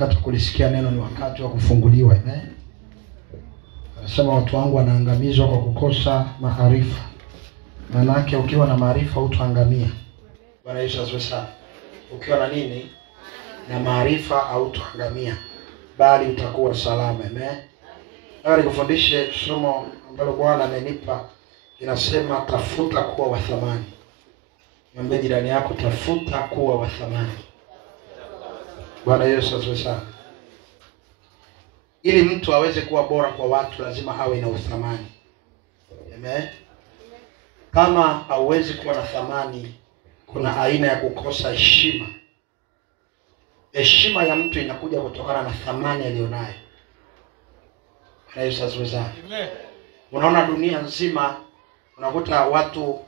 Wakati wa kulisikia neno ni wakati wa kufunguliwa. Anasema watu wangu wanaangamizwa kwa kukosa maarifa. Maana yake ukiwa na maarifa utaangamia. Bwana Yesu asifiwe sana. Ukiwa na nini? Na maarifa hautaangamia, bali utakuwa salama. Amen. Nataka nikufundishe somo ambalo Bwana amenipa. Inasema tafuta kuwa wa thamani. Mwambie jirani yako tafuta kuwa wa thamani. Bwana Yesu asifiwe sana. Ili mtu aweze kuwa bora kwa watu lazima awe na uthamani. Amen. Kama hauwezi kuwa na thamani, kuna aina ya kukosa heshima. Heshima ya mtu inakuja kutokana na thamani aliyonayo. Bwana Yesu asifiwe sana. Amen. Unaona dunia nzima unakuta watu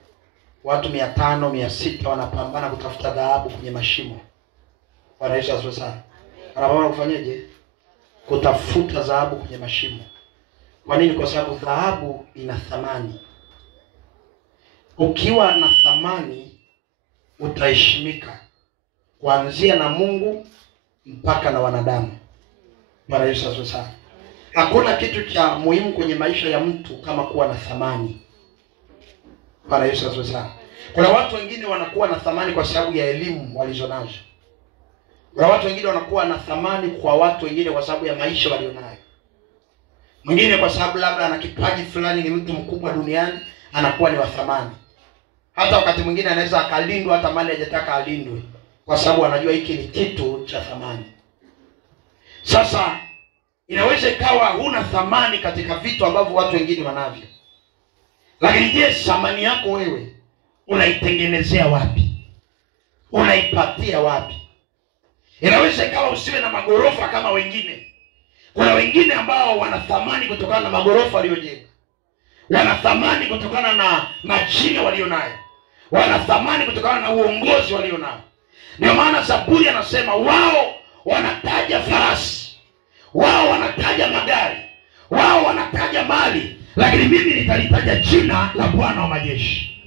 500, 600 wanapambana kutafuta dhahabu kwenye mashimo. Bwana Yesu asifiwe sana. Anapambana kufanyaje? Kutafuta dhahabu kwenye mashimo. Kwa nini? Kwa sababu dhahabu ina thamani. Ukiwa na thamani utaheshimika kuanzia na Mungu mpaka na wanadamu. Bwana Yesu asifiwe sana. Hakuna kitu cha muhimu kwenye maisha ya mtu kama kuwa na thamani. Bwana Yesu asifiwe sana. Kuna watu wengine wanakuwa na thamani kwa sababu ya elimu walizonazo. Kuna watu wengine wanakuwa na thamani kwa watu wengine kwa sababu ya maisha walionayo. Mwingine kwa sababu labda ana kipaji fulani, ni mtu mkubwa duniani, anakuwa ni wa thamani. Hata wakati mwingine anaweza akalindwa hata mali hajataka alindwe, kwa sababu anajua hiki ni kitu cha thamani. Sasa inaweza ikawa huna thamani katika vitu ambavyo watu wengine wanavyo. Lakini je, thamani yako wewe unaitengenezea wapi? Unaipatia wapi? Inaweza ikawa usiwe na magorofa kama wengine. Kuna wengine ambao wana thamani kutokana na magorofa waliojenga. Wana thamani kutokana na majina walionayo. Wana thamani kutokana na uongozi walionao. Ndio maana Zaburi anasema wao wanataja farasi, wao wanataja magari, wao wanataja mali, lakini mimi nitalitaja jina la Bwana wa majeshi.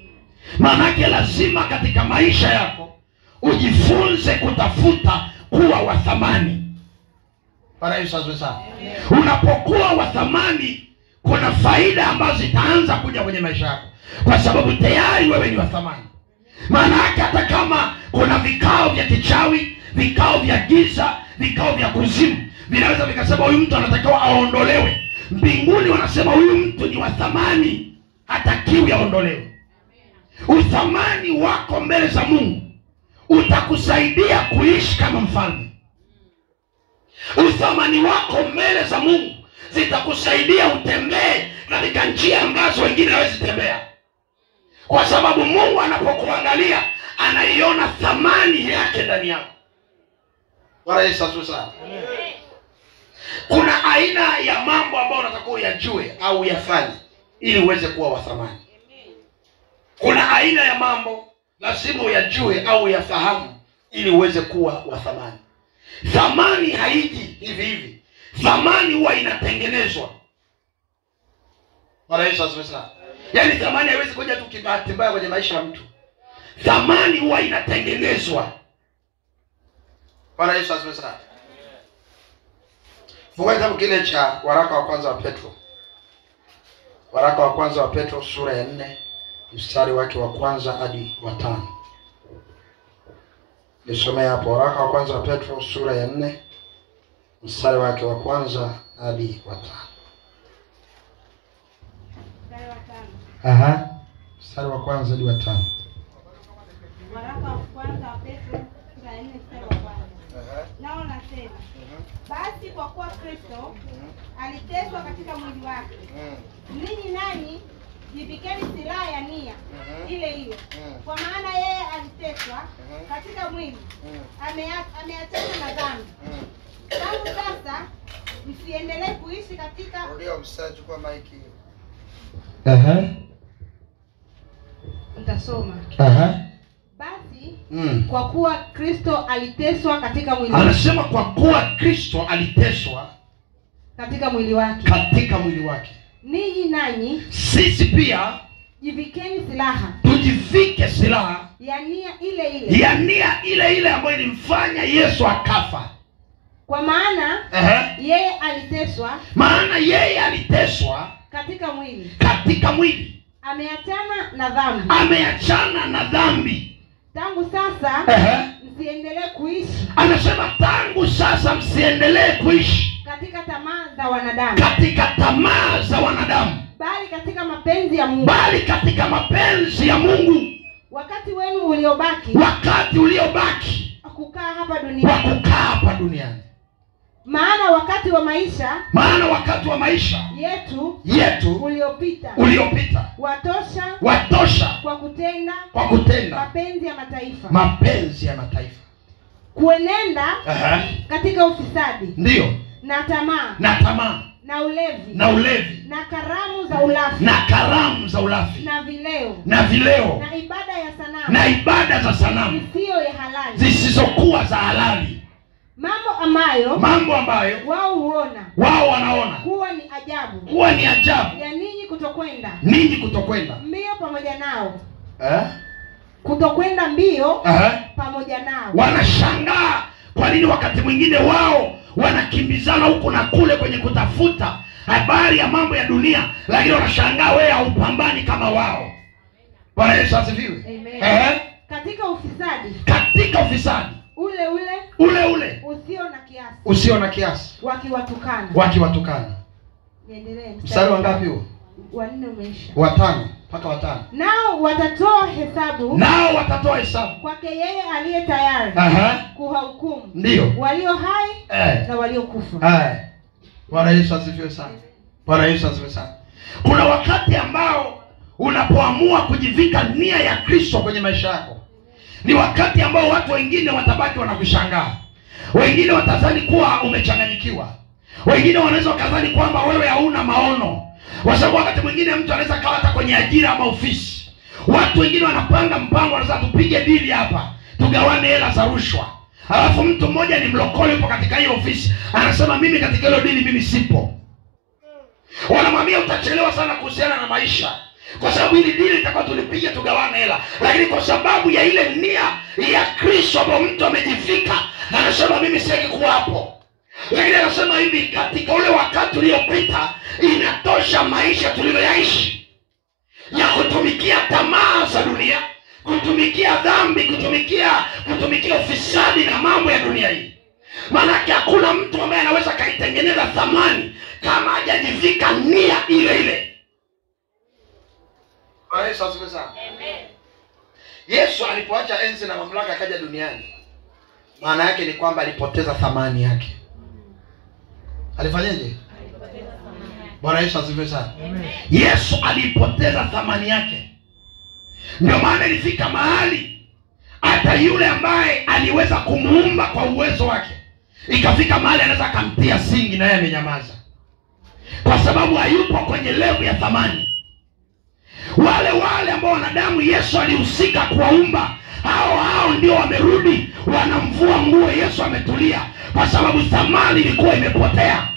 Maana lazima katika maisha yako ujifunze kutafuta kuwa wa thamani. Bwana Yesu asifiwe sana. Unapokuwa wa thamani, kuna faida ambazo zitaanza kuja kwenye maisha yako, kwa sababu tayari wewe ni wa thamani. Maana hata kama kuna vikao vya kichawi, vikao vya giza, vikao vya kuzimu, vinaweza vikasema huyu mtu anatakiwa aondolewe, mbinguni wanasema huyu mtu ni wa thamani, hatakiwi aondolewe. Uthamani wako mbele za Mungu utakusaidia kuishi kama mfalme. Uthamani wako mbele za Mungu zitakusaidia utembee katika njia ambazo wengine hawezi tembea. Kwa sababu Mungu anapokuangalia anaiona thamani yake ndani yako. Bwana Yesu asifiwe sana. Kuna aina ya mambo ambayo unatakiwa uyajue au uyafanye ili uweze kuwa wa thamani. Kuna aina ya mambo lazima uyajue au uyafahamu ili uweze kuwa wa thamani. Thamani haiji hivi hivi. Thamani huwa inatengenezwa. Bwana Yesu asifiwe sana. Yaani thamani haiwezi kuja tu kibahati mbaya kwenye maisha ya mtu. Thamani huwa inatengenezwa. Bwana Yesu asifiwe sana. Fungua kitabu kile cha waraka wa kwanza wa Petro. Waraka wa kwanza wa Petro sura ya 4 mstari wake wa kwanza hadi wa 5. Nisomea hapo waraka wa kwanza wa Petro sura ya 4 mstari wake wa kwanza hadi wa 5. Aha. Mstari wa kwanza hadi wa 5. Waraka wa kwanza wa Petro sura ya 4 mstari wa kwanza. Nao nasema, basi kwa kuwa Kristo aliteswa katika mwili wake, ninyi nanyi jivikeni silaha ya nia ile ile. Kwa maana yeye aliteswa katika mwili, ameachana na dhambi. Tangu sasa msiendelee kuishi katika Ndio mstari chukua maiki. Nitasoma. Basi Kwa kuwa Kristo aliteswa katika mwili wake. Anasema kwa kuwa Kristo aliteswa katika mwili wake. Katika mwili wake. Ninyi nanyi sisi pia jivikeni silaha. Tujivike silaha ya nia ile ile. Ya nia ile ile ambayo ilimfanya Yesu akafa. Kwa maana yeye aliteswa, maana yeye aliteswa katika mwili, ameachana na dhambi, ameachana na dhambi. Tangu sasa msiendelee kuishi, anasema tangu sasa msiendelee kuishi katika tamaa za wanadamu, katika tamaa za wanadamu, bali katika mapenzi ya Mungu, bali katika mapenzi ya Mungu. Wakati wenu uliobaki, wakati uliobaki kukaa hapa duniani, kukaa hapa duniani. Maana wakati wa maisha yetu uliopita watosha kwa kutenda mapenzi ya mataifa, kuenenda katika ufisadi, ndio, na tamaa na ulevi na karamu za ulafi na vileo na ibada za sanamu zisizokuwa za halali, mambo ambayo wao wanaona kuwa ni ajabu ya ninyi kutokwenda mbio pamoja nao, kutokwenda mbio pamoja nao. Wanashangaa kwa nini wakati mwingine wao wanakimbizana huku na kule kwenye kutafuta habari ya mambo ya dunia, lakini wanashangaa wewe haupambani kama wao. Bwana Yesu asifiwe. Amen. Katika ufisadi ule usio na kiasi wakiwatukana. Niendelee. Mstari wa ngapi huo? Wa 4 umeisha. Wa 5 mpaka wa 5. Nao watatoa hesabu kwake yeye aliye tayari kuhukumu, ndio, walio hai na waliokufa. Bwana Yesu asifiwe sana. Bwana Yesu asifiwe sana. Kuna wakati ambao unapoamua kujivika nia ya Kristo kwenye maisha yako, ni wakati ambao watu wengine watabaki wanakushangaa. Wengine watazani kuwa umechanganyikiwa. Wengine wanaweza wakadhani kwamba wewe hauna maono. Kwa sababu wakati mwingine mtu anaweza kawa hata kwenye ajira ama ofisi. Watu wengine wanapanga mpango, wanasema tupige dili hapa, tugawane hela za rushwa. Alafu mtu mmoja ni mlokole yupo katika hiyo ofisi, anasema mimi katika hilo dili mimi sipo. Wanamwambia utachelewa sana kuhusiana na maisha, kwa sababu hili dili litakuwa tulipiga tugawane hela. Lakini kwa sababu ya ile nia ya Kristo ambayo mtu amejifika, anasema mimi sitaki kuwa hapo. Lakini anasema hivi, katika ule wakati uliopita inatosha maisha tuliyoyaishi ya kutumikia tamaa za dunia, kutumikia dhambi, kutumikia ufisadi na mambo ya dunia hii. Maana hakuna mtu ambaye anaweza kaitengeneza thamani kama hajajivika nia ile ile. Yesu asifiwe sana. Amen. Yesu alipoacha enzi na mamlaka akaja duniani, maana yake ni kwamba alipoteza thamani yake. Alifanyaje? Bwana Yesu asifiwe sana. Amen. Yesu alipoteza thamani yake. Ndio maana ilifika mahali hata yule ambaye aliweza kumuumba kwa uwezo wake, ikafika mahali anaweza akamtia singi na yeye amenyamaza, kwa sababu hayupo kwenye level ya thamani. Wale ambao wanadamu Yesu alihusika kuwaumba, hao ndio wamerudi wanamvua nguo. Yesu ametulia kwa sababu thamani ilikuwa imepotea.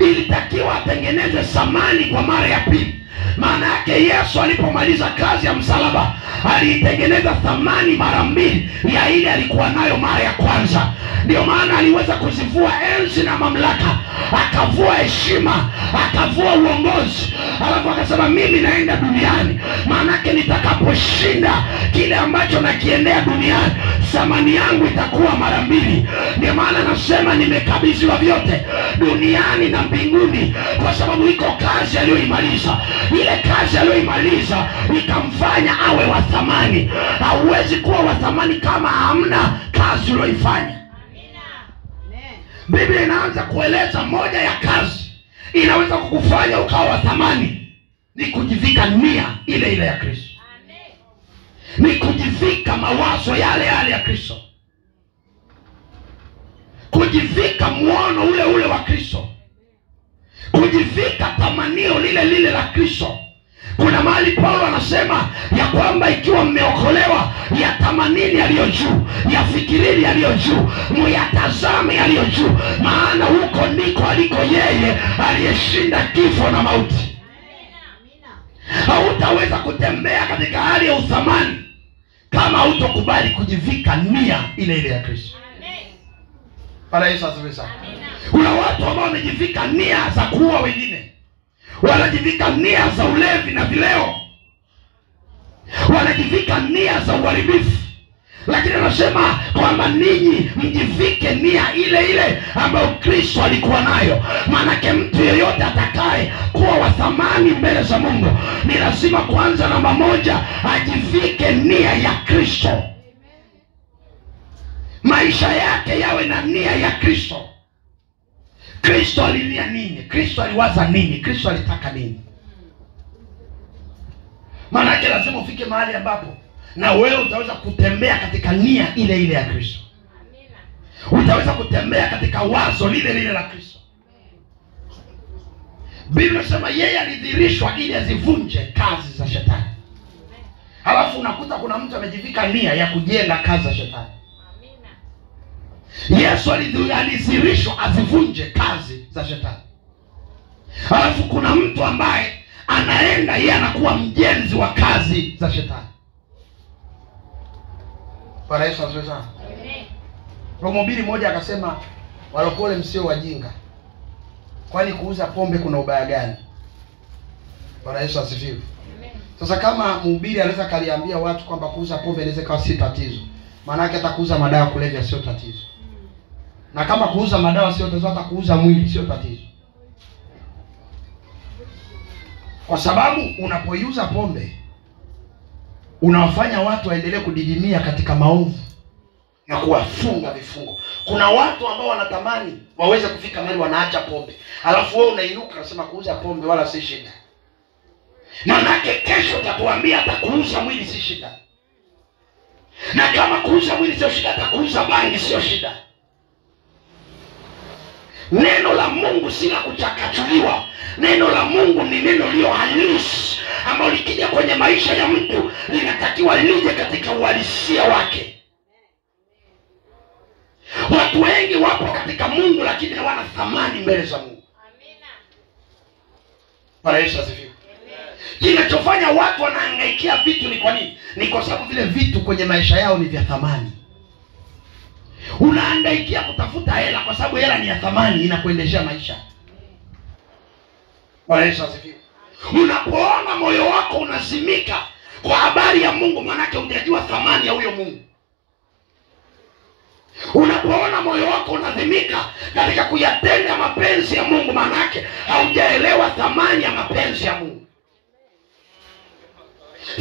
Amina. Ilitakiwa atengeneze thamani kwa mara ya pili. Maana yake Yesu alipomaliza kazi ya msalaba, aliitengeneza thamani mara mbili ya ile alikuwa nayo mara ya kwanza. Ndio maana aliweza kuzivua enzi na mamlaka, akavua heshima, akavua uongozi, alafu akasema mimi naenda duniani. Maana yake nitakaposhinda kile ambacho nakiendea duniani, thamani yangu itakuwa mara mbili. Ndio maana nasema nimekabidhiwa vyote duniani na mbinguni, kwa sababu iko kazi aliyoimaliza. Ile kazi aliyoimaliza ikamfanya awe wa thamani. Hauwezi kuwa wa thamani kama hamna kazi uliyoifanya. Biblia inaanza kueleza moja ya kazi inaweza kukufanya ukawa wa thamani, ni kujivika nia ile ile ya Kristo. Ni kujivika mawazo yale yale ya Kristo, kujivika muono ule ule wa Kristo, kujivika tamanio lile lile la Kristo. Kuna mahali Paulo anasema ya kwamba ikiwa mmeokolewa, yatamanini yaliyo juu, yafikirini yaliyo juu, muyatazame yaliyo juu, maana huko ndiko aliko yeye aliyeshinda kifo na mauti. Hautaweza kutembea katika hali ya uthamani kama hautokubali kujivika nia ile ile ya Kristo. Bwana Yesu asifiwe sana. Kuna watu ambao wamejivika nia za kuua wengine, wanajivika nia za ulevi na vileo, wanajivika nia za uharibifu, lakini anasema kwamba ninyi mjivike nia ile ile ambayo Kristo alikuwa nayo. Maana mtu yeyote atakaye kuwa wa thamani mbele za Mungu ni lazima kwanza, namba moja, ajivike nia ya Kristo. Maisha yake yawe na nia ya Kristo. Kristo alilia nini? Kristo aliwaza nini? Kristo alitaka nini? Maana lazima ufike mahali ambapo na wewe utaweza kutembea katika nia ile ile ya Kristo. Utaweza kutembea katika wazo lile lile la Kristo. Biblia inasema yeye alidhihirishwa ili azivunje kazi za shetani. Halafu unakuta kuna mtu amejivika nia ya kujenga kazi za shetani. Yesu alidhihirishwa azivunje kazi za shetani. Halafu kuna mtu ambaye anaenda yeye anakuwa mjenzi wa kazi za shetani. Bwana Yesu asifiwe sana. Amen. Mhubiri mmoja akasema, walokole msio wajinga, kwani kuuza pombe kuna ubaya gani? Bwana Yesu asifiwe. Sasa kama mhubiri anaweza kaliambia watu kwamba kuuza pombe inaweza kuwa si tatizo, maana yake hata kuuza madawa kulevya sio tatizo. Na kama kuuza madawa sio tatizo, hata kuuza mwili sio tatizo. Kwa sababu unapoiuza pombe unawafanya watu waendelee kudidimia katika maovu na kuwafunga vifungo. Kuna watu ambao wanatamani waweze kufika mahali wanaacha pombe. Alafu wewe unainuka unasema kuuza pombe wala si shida. Manake kesho utatuambia atakuuza mwili si shida. Na kama kuuza mwili sio shida, atakuuza bangi sio shida. Neno la Mungu si la kuchakachuliwa. Neno la Mungu ni neno lililo halisi, ambalo likija kwenye maisha ya mtu linatakiwa lije katika uhalisia wake. Watu wengi wapo katika Mungu lakini hawana thamani mbele za Mungu. Amina. Bwana Yesu asifiwe. Kinachofanya watu wanahangaikia vitu ni kwa nini? Ni kwa sababu vile vitu kwenye maisha yao ni vya thamani. Unahangaikia kutafuta hela kwa sababu hela ni ya thamani, inakuendeshea maisha. Bwana Yesu asifiwe. Unapoona moyo wako unazimika kwa habari ya Mungu, manake hujajua thamani ya huyo Mungu. Unapoona moyo wako unazimika katika kuyatenda mapenzi ya Mungu, manake haujaelewa thamani ya mapenzi ya Mungu.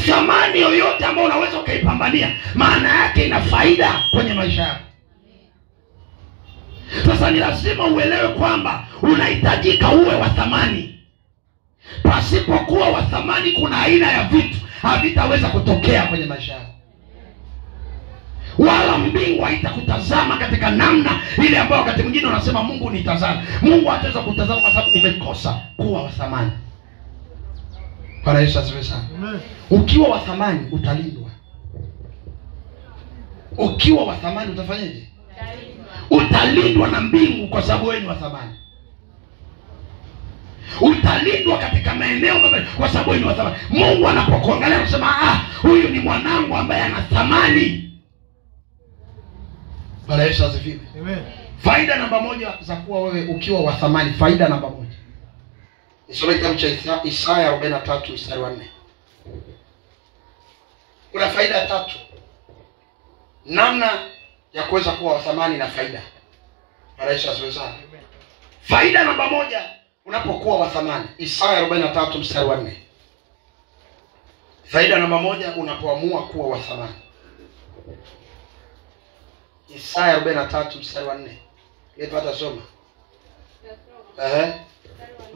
Thamani yoyote ambayo unaweza ukaipambania, maana yake ina faida kwenye maisha yako. Sasa ni lazima uelewe kwamba unahitajika uwe wa thamani. Pasipokuwa wa thamani, kuna aina ya vitu havitaweza kutokea kwenye maisha yako. Wala mbingu haitakutazama katika namna ile ambayo wakati mwingine unasema Mungu nitazame. Mungu hataweza kutazama kwa sababu umekosa kuwa wa thamani. Bwana Yesu asifiwe sana. Ukiwa wa thamani utalindwa. Ukiwa wa thamani utafanyaje? Utalindwa na mbingu kwa sababu wewe ni wa thamani. Utalindwa katika maeneo kwa sababu wewe ni wa thamani. Mungu anapokuangalia anasema huyu ni mwanangu ambaye ana thamani. Bwana Yesu asifiwe. Amen. Faida namba moja za kuwa wewe ukiwa wa thamani, faida namba moja. Nisome kitabu cha Isaya 43 mstari wa 4. Kuna faida ya tatu. Namna ya kuweza kuwa wa thamani na faida. Bwana Yesu asifiwe sana. Faida namba moja unapokuwa wa thamani. Isaya 43 mstari wa 4. Faida namba moja unapoamua kuwa wa thamani. Isaya 43 mstari wa 4. Yetu hata soma.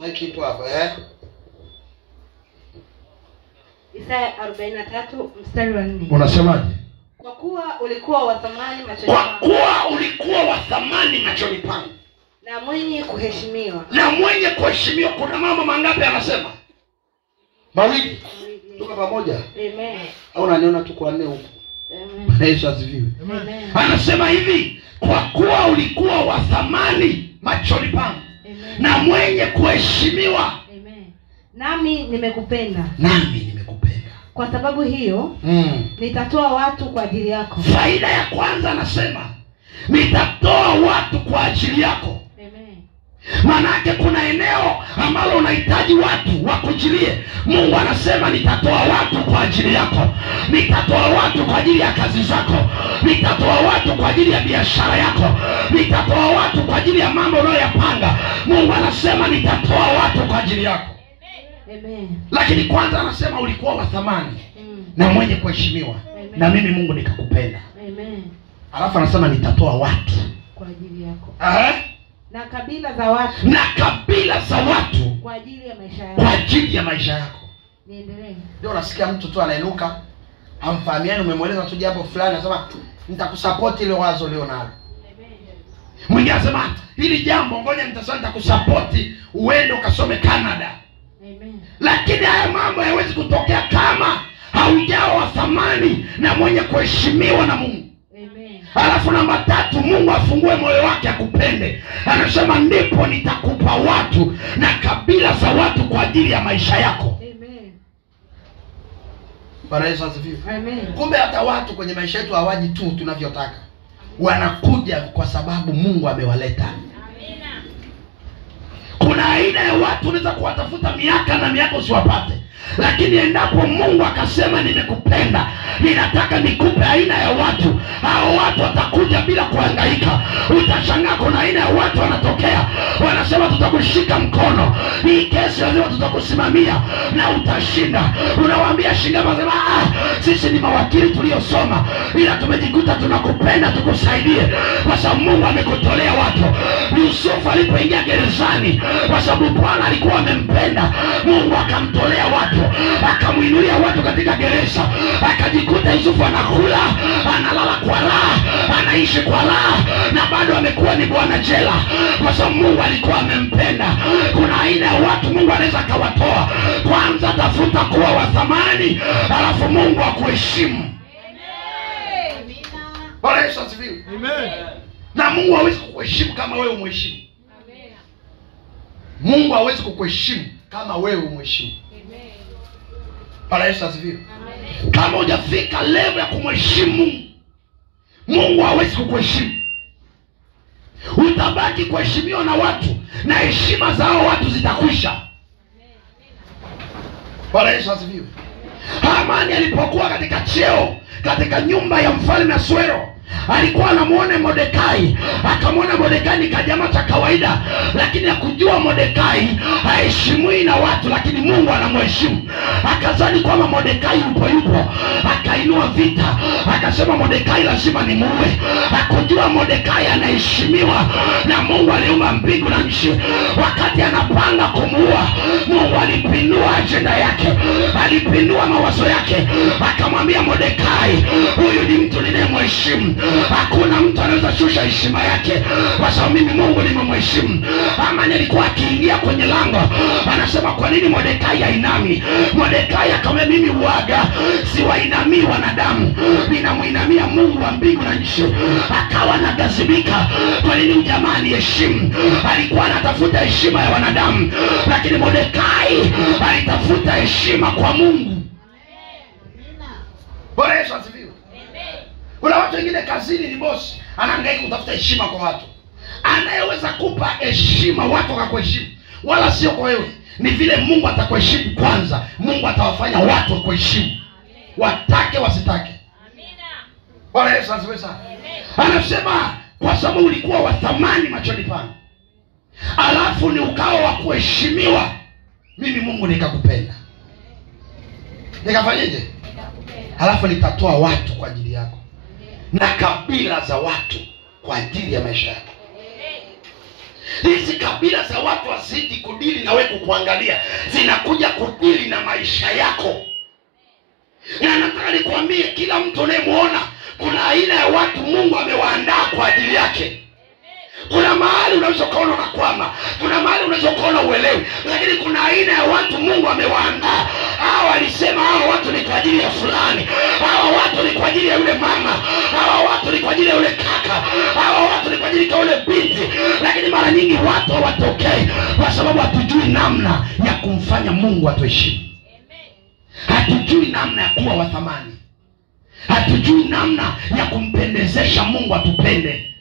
Mike ipo hapa Isaya 43 mstari wa 4. Unasemaje? Kwa kuwa ulikuwa wa thamani machoni pangu. Kwa kuwa ulikuwa wa thamani machoni pangu. Na mwenye kuheshimiwa. Na mwenye kuheshimiwa. Kuna mambo mangapi anasema? Mawili. Tuko pamoja? Amen. Au unaniona tuko wanne huko? Amen. Yesu asifiwe. Amen. Anasema hivi, kwa kuwa ulikuwa wa thamani machoni pangu. Amen. Na mwenye kuheshimiwa. Amen. Nami nimekupenda. Nami nimekupenda. Kwa sababu hiyo nitatoa watu kwa ajili yako. Faida ya kwanza anasema nitatoa watu kwa kwa ajili yako. Amen. Manake kuna eneo ambalo unahitaji watu wakujilie. Mungu anasema nitatoa watu kwa ajili yako. Nitatoa watu kwa ajili ya kazi zako. Nitatoa watu kwa ajili ya biashara yako. Nitatoa watu kwa ajili ya mambo unayoyapanga. Mungu anasema nitatoa watu kwa ajili yako. Amen. Lakini kwanza anasema ulikuwa wa thamani na mwenye kuheshimiwa, na mimi Mungu nikakupenda. Amen. Alafu anasema nitatoa watu kwa ajili yako. Na kabila za watu. Na kabila za watu kwa ajili ya maisha yako. Kwa ajili ya maisha yako. Niendelee. Ndio unasikia mtu tu anainuka, hamfahamiani, umemweleza tu jambo fulani, anasema nitakusupport ile wazo ulionalo. Mwingine anasema hili jambo ngoja nitakusupport uende ukasome Canada. Amen. Lakini haya mambo hayawezi kutokea kama haujawa wa thamani na mwenye kuheshimiwa na Mungu. Amen. Alafu namba 3, Mungu afungue moyo wake akupende. Anasema ndipo nitakupa watu na kabila za watu kwa ajili ya maisha yako. Amen. Bwana Yesu asifiwe. Amen. Kumbe hata watu kwenye maisha yetu hawaji tu tunavyotaka. Wanakuja kwa sababu Mungu amewaleta. Amina. Kuna aina ya watu unaweza kuwatafuta miaka na miaka usiwapate. Lakini endapo Mungu akasema nimekupenda, ninataka nikupe aina ya watu, hao watu watakuja bila kuhangaika. Utashangaa kuna aina ya watu wanatokea, wanasema tutakushika mkono, hii kesi lazima tutakusimamia na utashinda. Unawaambia shinda, wanasema sisi ni mawakili tuliosoma, ila tumejikuta tunakupenda tukusaidie, kwa sababu Mungu amekutolea watu. Yusufu alipoingia gerezani, kwa sababu Bwana alikuwa amempenda, Mungu akamtolea watu, akamuinulia watu katika gereza. Akajikuta Yusufu anakula, analala kwa raha, anaishi kwa raha, na bado amekuwa ni bwana jela, kwa sababu Mungu alikuwa amempenda. Kuna aina ya watu Mungu anaweza akawatoa. Kwanza tafuta kuwa wa thamani, alafu Mungu akuheshimu. Amen. Bwana Yesu asifiwe. Amen. Na Mungu hawezi kukuheshimu kama wewe umheshimu. Amen. Mungu hawezi kukuheshimu kama wewe umheshimu. Amen. Bwana Yesu asifiwe. Amen. Kama hujafika level ya kumheshimu Mungu, Mungu hawezi kukuheshimu. Utabaki kuheshimiwa na watu na heshima za hao watu zitakwisha. Bwana Yesu asifiwe. Hamani alipokuwa katika cheo katika nyumba ya mfalme Asuero, alikuwa anamuona Mordekai, akamwona Mordekai ni kajamaa cha kawaida, lakini hakujua Mordekai haheshimiwi na watu, lakini Mungu anamheshimu. Akazani kwamba Mordekai yupo, akainua vita, akasema Mordekai lazima nimuue. Hakujua Mordekai anaheshimiwa na Mungu aliumba mbingu na nchi. Wakati anapanga kumuua, Mungu alipindua ajenda yake, alipindua mawazo yake, akamwambia Mordekai, huyu ni mtu ninayemheshimu. Hakuna mtu anaweza shusha heshima yake, kwa sababu mimi Mungu nimemheshimu. Hamani alikuwa akiingia kwenye lango, anasema kwa nini Mordekai hainami? Mordekai akamwambia mimi uaga siwainamii wanadamu, ninamuinamia Mungu wa mbingu na nchi. Akawa anagazibika, kwa nini jamaa niheshimu? Alikuwa anatafuta heshima ya wanadamu, lakini Mordekai alitafuta heshima kwa Mungu. Bwana Yesu asifiwe. Kuna watu wengine kazini ni bosi, anahangaika kutafuta heshima kwa watu. Anayeweza kupa heshima watu wakakuheshimu, wala sio kwa wewe, ni vile Mungu atakuheshimu kwanza. Mungu atawafanya watu wakuheshimu, watake wasitake. Amina. Bwana Yesu asifiwe sana. Anasema kwa sababu ulikuwa wa thamani machoni pangu, alafu ni ukao wa kuheshimiwa, mimi Mungu nikakupenda. Nikafanyeje? Alafu nitatoa watu kwa ajili yako na kabila za watu kwa ajili ya maisha yako. Hizi kabila za watu wasiji kudili na wewe kukuangalia, zinakuja kudili na maisha yako. Na nataka nikwambie, kila mtu unayemuona, kuna aina ya watu Mungu amewaandaa kwa ajili yake. Kuna mahali unaweza kuona unakwama, kuna mahali unaweza kuona uelewi, lakini kuna aina ya watu Mungu amewaandaa. Hao alisema hao watu ni kwa ajili ya fulani, hao watu ni kwa ajili ya yule mama, hao watu ni kwa ajili ya yule kaka, hao watu ni kwa ajili ya yule binti. Lakini mara nyingi watu hawatokei kwa sababu hatujui namna ya kumfanya Mungu atuheshimu. Hatujui namna ya kuwa wa thamani, hatujui namna ya kumpendezesha Mungu atupende.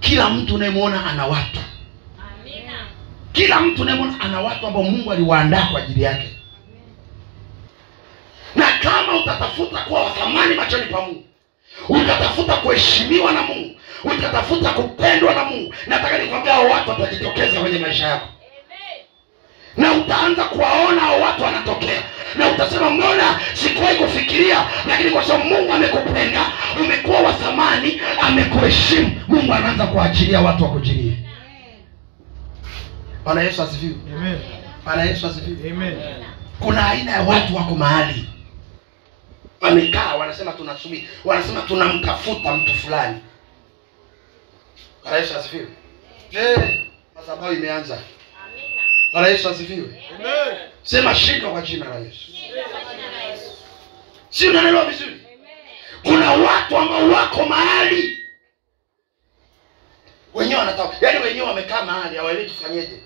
Kila mtu unayemwona ana watu. Amina. Kila mtu unayemwona ana watu ambao Mungu aliwaandaa kwa ajili yake. Na kama utatafuta kuwa wa thamani machoni pa Mungu, utatafuta kuheshimiwa na Mungu, utatafuta kupendwa na Mungu, nataka nikwambia hao watu watajitokeza kwenye maisha yako. Na utaanza kuwaona hao watu wanatokea, na utasema mbona sikuwahi kufikiria, lakini kwa sababu Mungu amekupenda, umekuwa wa thamani, amekuheshimu, Mungu anaanza kuachilia watu wakujilie. Bwana Yesu asifiwe. Amen. Bwana Yesu asifiwe. Amen. Kuna aina ya watu wako mahali wamekaa, wanasema tunasubiri, wanasema tunamtafuta mtu fulani. Bwana Yesu asifiwe. Madhabahu imeanza. Amina. Bwana Yesu asifiwe. Amen. Sema shindwa kwa jina la Yesu. Shindwa kwa jina la Yesu. Si unaelewa vizuri? Kuna watu ambao wako mahali wenyewe wanataka, yaani wenyewe wamekaa mahali hawaelewi tufanyeje.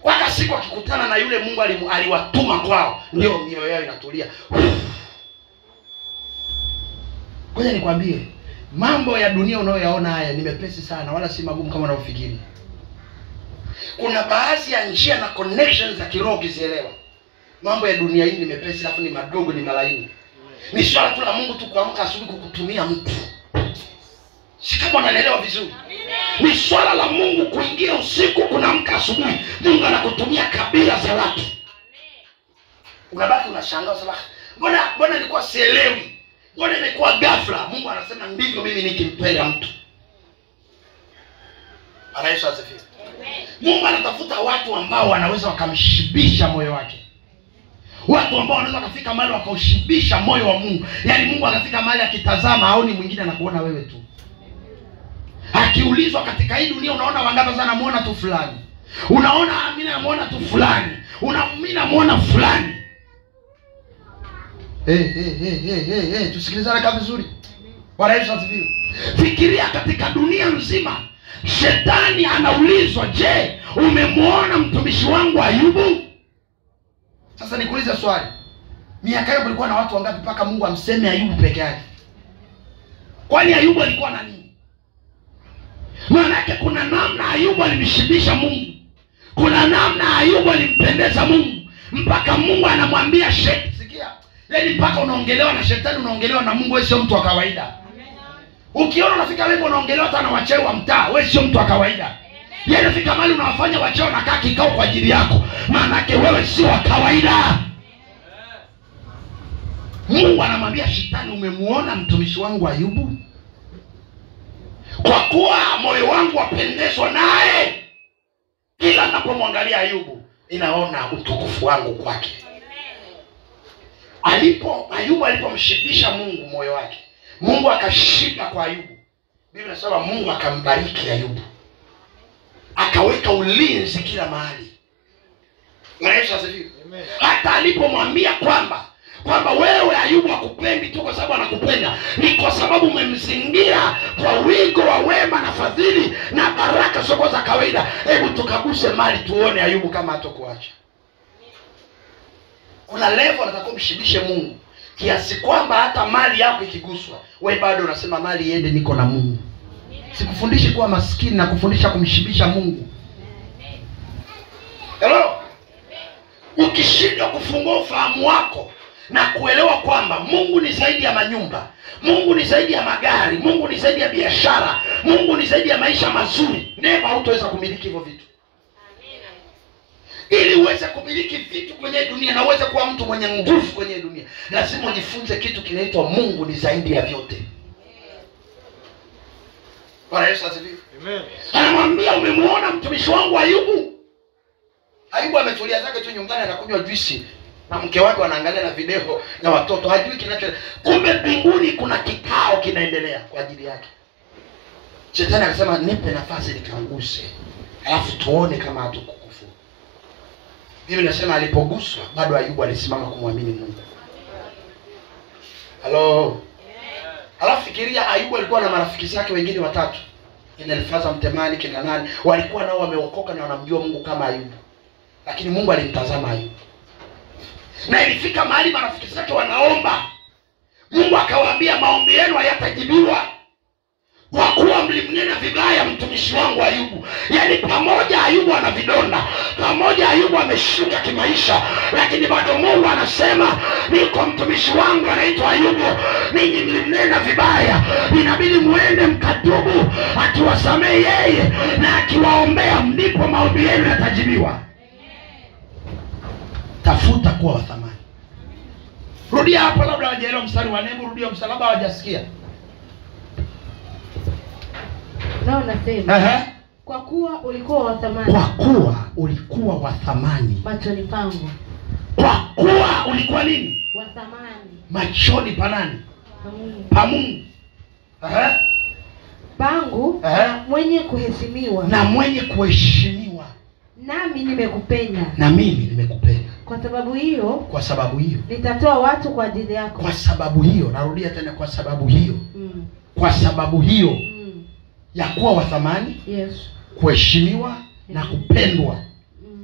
Mpaka siku akikutana na yule Mungu aliwatuma kwao, ndio mioyo yao inatulia. Ngoja nikwambie, mambo ya dunia unayoyaona haya ni mepesi sana, wala si magumu kama unavyofikiri. Kuna baadhi ya njia na connections za kiroho ukizielewa, mambo ya dunia hii ni mepesi, alafu ni madogo, ni malaini. Ni swala tu la Mungu tu kuamka asubuhi kukutumia mtu. Si kama unaelewa vizuri? Ni swala la Mungu kuingia usiku, kunaamka asubuhi, Mungu anakutumia kabila za watu. Unabaki unashangaa sababu mbona nilikuwa sielewi? Mbona imekuwa ghafla? Mungu anasema ndivyo mimi nikimpenda mtu. Bwana Yesu asifiwe. Mungu anatafuta watu ambao wanaweza wakamshibisha moyo wake. Watu ambao wanaweza kufika mahali wakaushibisha moyo wa Mungu. Yaani Mungu akafika mahali akitazama haoni mwingine, anakuona wewe tu. Akiulizwa katika hii dunia unaona wangapi sana, namuona tu fulani. Unaona mimi namuona tu fulani. Mimi namuona fulani. Tusikilizane kama vizuri. Bwana Yesu asifiwe. Fikiria katika dunia nzima, Shetani anaulizwa, je, umemwona mtumishi wangu Ayubu? Sasa nikuulize swali. Miaka hiyo kulikuwa na watu wangapi mpaka Mungu amseme Ayubu peke yake? Kwani Ayubu alikuwa na nini? Maana yake kuna namna Ayubu alimshibisha Mungu. Kuna namna Ayubu alimpendeza Mungu. Mpaka Mungu anamwambia sikia, yaani mpaka unaongelewa na Shetani, unaongelewa na Mungu, wewe sio mtu wa kawaida. Ukiona unafika wewe unaongelewa hata na wachawi wa mtaa, wewe sio mtu wa kawaida. Yeye anafika mahali unawafanya wachawi na kaa kikao kwa ajili yako, maana yake wewe sio wa kawaida. Mungu anamwambia Shetani, umemuona mtumishi wangu Ayubu? Kwa kuwa moyo wangu wapendezwa naye, kila ninapomwangalia Ayubu ninaona utukufu wangu kwake. Ayubu alipomshibisha Mungu moyo wake, Mungu akashiba kwa Ayubu. Biblia inasema Mungu akambariki Ayubu, akaweka ulinzi kila mahali. Yesu asifiwe. Hata alipomwambia kwamba wewe Ayubu hakupendi tu kwa sababu anakupenda, ni kwa sababu umemzingira kwa wigo wa wema na fadhili na baraka soko za kawaida. Hebu tukaguse mali tuone Ayubu kama hatakuacha. Kuna level unataka kumshibishe Mungu kiasi kwamba hata mali yako ikiguswa, wewe bado unasema mali iende, niko na Mungu. Sikufundishi kuwa maskini, na kufundisha kumshibisha Mungu. Hello? Ukishindwa kufungua ufahamu wako na kuelewa kwamba Mungu ni zaidi ya manyumba, Mungu ni zaidi ya magari, Mungu ni zaidi ya biashara, Mungu ni zaidi ya maisha mazuri, never hutaweza kumiliki hivyo vitu. Ili uweze kumiliki vitu kwenye dunia na uweze kuwa mtu mwenye nguvu kwenye dunia, lazima ujifunze kitu kinaitwa Mungu ni zaidi ya vyote. Bwana Yesu asifiwe. Amen. Anamwambia, umemuona mtumishi wangu Ayubu? Ayubu ametulia zake tu nyumbani, anakunywa juisi na mke wake anaangalia na video na watoto, hajui kinacho. Kumbe mbinguni kuna kikao kinaendelea kwa ajili yake. Shetani akasema, nipe nafasi nikanguse, alafu tuone kama hatukukufu. Biblia inasema alipoguswa bado Ayubu alisimama kumwamini Mungu. Hello. Alafu fikiria, Ayubu alikuwa na marafiki zake wengine watatu. Kina Elifaza Mtemani, kina nani, walikuwa nao wameokoka na wanamjua Mungu kama Ayubu. Lakini Mungu alimtazama Ayubu. Na ilifika mahali marafiki zake wanaomba, Mungu akawaambia, maombi yenu hayatajibiwa. kwa kuwa mlimnena vibaya mtumishi wangu Ayubu. Yaani pamoja Ayubu ana vidonda, pamoja Ayubu ameshuka kimaisha, lakini bado Mungu anasema niko mtumishi wangu anaitwa Ayubu, ninyi mlimnena vibaya, inabidi muende mkatubu, akiwasamehe yeye na akiwaombea, ndipo maombi yenu yatajibiwa. Tafuta kuwa wa thamani. Rudia hapo, labda hawajaelewa mstari wa 4, rudia msalaba hawajasikia. Nao nasema kwa kuwa ulikuwa wa thamani. Kwa kuwa ulikuwa wa thamani machoni pangu. Kwa kuwa ulikuwa nini? Wa thamani machoni pa nani? Pa Mungu. Pangu na mwenye kuheshimiwa. Na mwenye kuheshimiwa. Nami nimekupenda. Na mimi nimekupenda. Kwa sababu hiyo. Kwa sababu hiyo. Nitatoa watu kwa ajili yako. Kwa sababu hiyo. Narudia tena, kwa sababu hiyo. Kwa sababu hiyo. Ya kuwa wa thamani. Yes. Kuheshimiwa na kupendwa.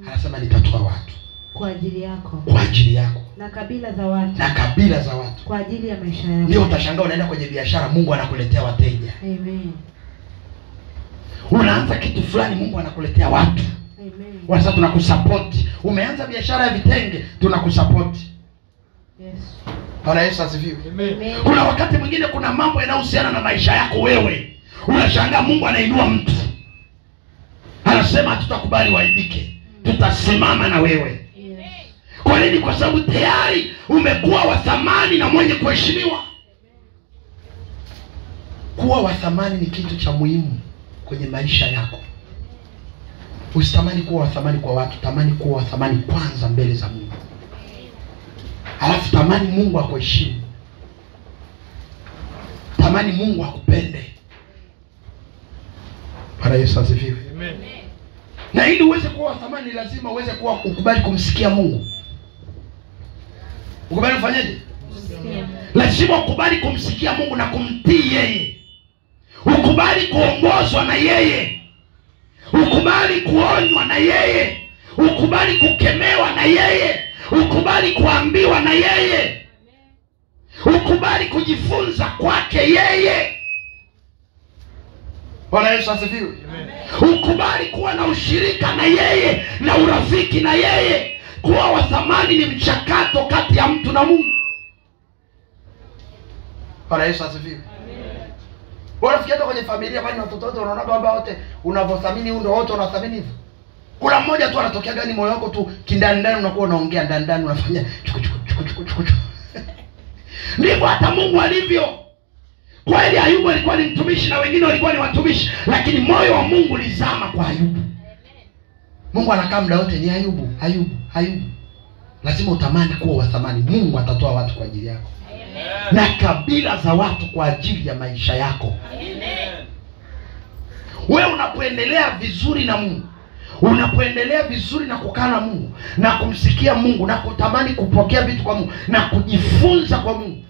Anasema nitatoa watu. Kwa ajili yako. Kwa ajili yako. Na kabila za watu. Na kabila za watu. Kwa ajili ya maisha yako. Ndio utashangaa unaenda kwenye biashara, Mungu anakuletea wateja. Amen. Unaanza kitu fulani, Mungu anakuletea watu. Amen. Sasa tunakusupport. Umeanza biashara ya vitenge, tunakusupport. Yes. Bwana Yesu asifiwe. Amen. Kuna wakati mwingine kuna mambo yanayohusiana na maisha yako wewe. Unashangaa Mungu anainua mtu. Anasema hatutakubali waibike. Tutasimama na wewe. Yes. Kwa nini? Kwa sababu tayari umekuwa wa thamani na mwenye kuheshimiwa. Kuwa wa thamani ni kitu cha muhimu kwenye maisha yako. Usitamani kuwa wa thamani kwa watu, tamani kuwa wa thamani kwanza mbele za Mungu. Alafu tamani Mungu akuheshimu. Tamani Mungu akupende. Bwana Yesu asifiwe. Amen. Na ili uweze kuwa wa thamani lazima uweze kuwa ukubali kumsikia Mungu. Ukubali kufanyaje? Lazima ukubali kumsikia Mungu na kumtii yeye. Ukubali kuongozwa na yeye. Ukubali kuonywa na yeye. Ukubali kukemewa na yeye. Ukubali kuambiwa na yeye. Ukubali kujifunza kwake yeye. Bwana Yesu asifiwe. Ukubali kuwa na ushirika na yeye na urafiki na yeye. Kuwa wa thamani ni mchakato kati ya mtu na Mungu. Bwana Yesu asifiwe. Unafikia hata kwenye familia bali watoto wote unaona baba wote unavyothamini ndio wote wanathamini hivyo. Kuna mmoja tu anatokea gani moyo wako tu kindani ndani unakuwa unaongea ndani ndani unafanya chuku. Ndivyo hata Mungu alivyo. Kweli Ayubu alikuwa ni mtumishi na wengine walikuwa ni watumishi, lakini moyo wa Mungu ulizama kwa Ayubu. Mungu anakaa muda wote ni Ayubu. Lazima utamani kuwa wa thamani. Mungu atatoa watu kwa ajili yako. Na kabila za watu kwa ajili ya maisha yako. Wewe unapoendelea vizuri na Mungu, unapoendelea vizuri na kukaa na Mungu na kumsikia Mungu na kutamani kupokea vitu kwa Mungu na kujifunza kwa Mungu,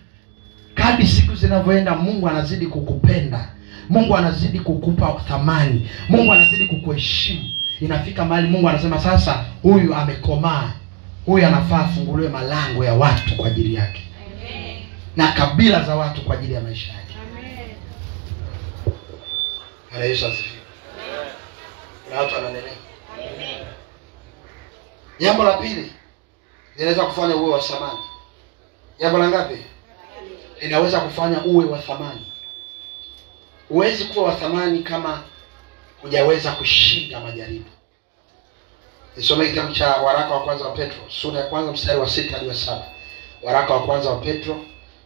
kadri siku zinavyoenda Mungu anazidi kukupenda. Mungu anazidi kukupa thamani. Mungu anazidi kukuheshimu. Inafika mahali Mungu anasema sasa huyu amekomaa. Huyu anafaa afunguliwe malango ya watu kwa ajili yake. Amen. Na kabila za watu kwa ajili ya maisha yake. Amen. Bwana Yesu asifiwe. Amen. Kuna watu wanaendelea. Amen. Jambo la pili linaweza kufanya uwe wa thamani. Jambo la ngapi? Linaweza kufanya uwe wa thamani. Huwezi kuwa wa thamani kama hujaweza kushinda majaribu. Nisome kitabu cha waraka wa kwanza wa Petro, sura ya kwanza mstari wa 6 hadi wa 7. Waraka wa kwanza wa Petro,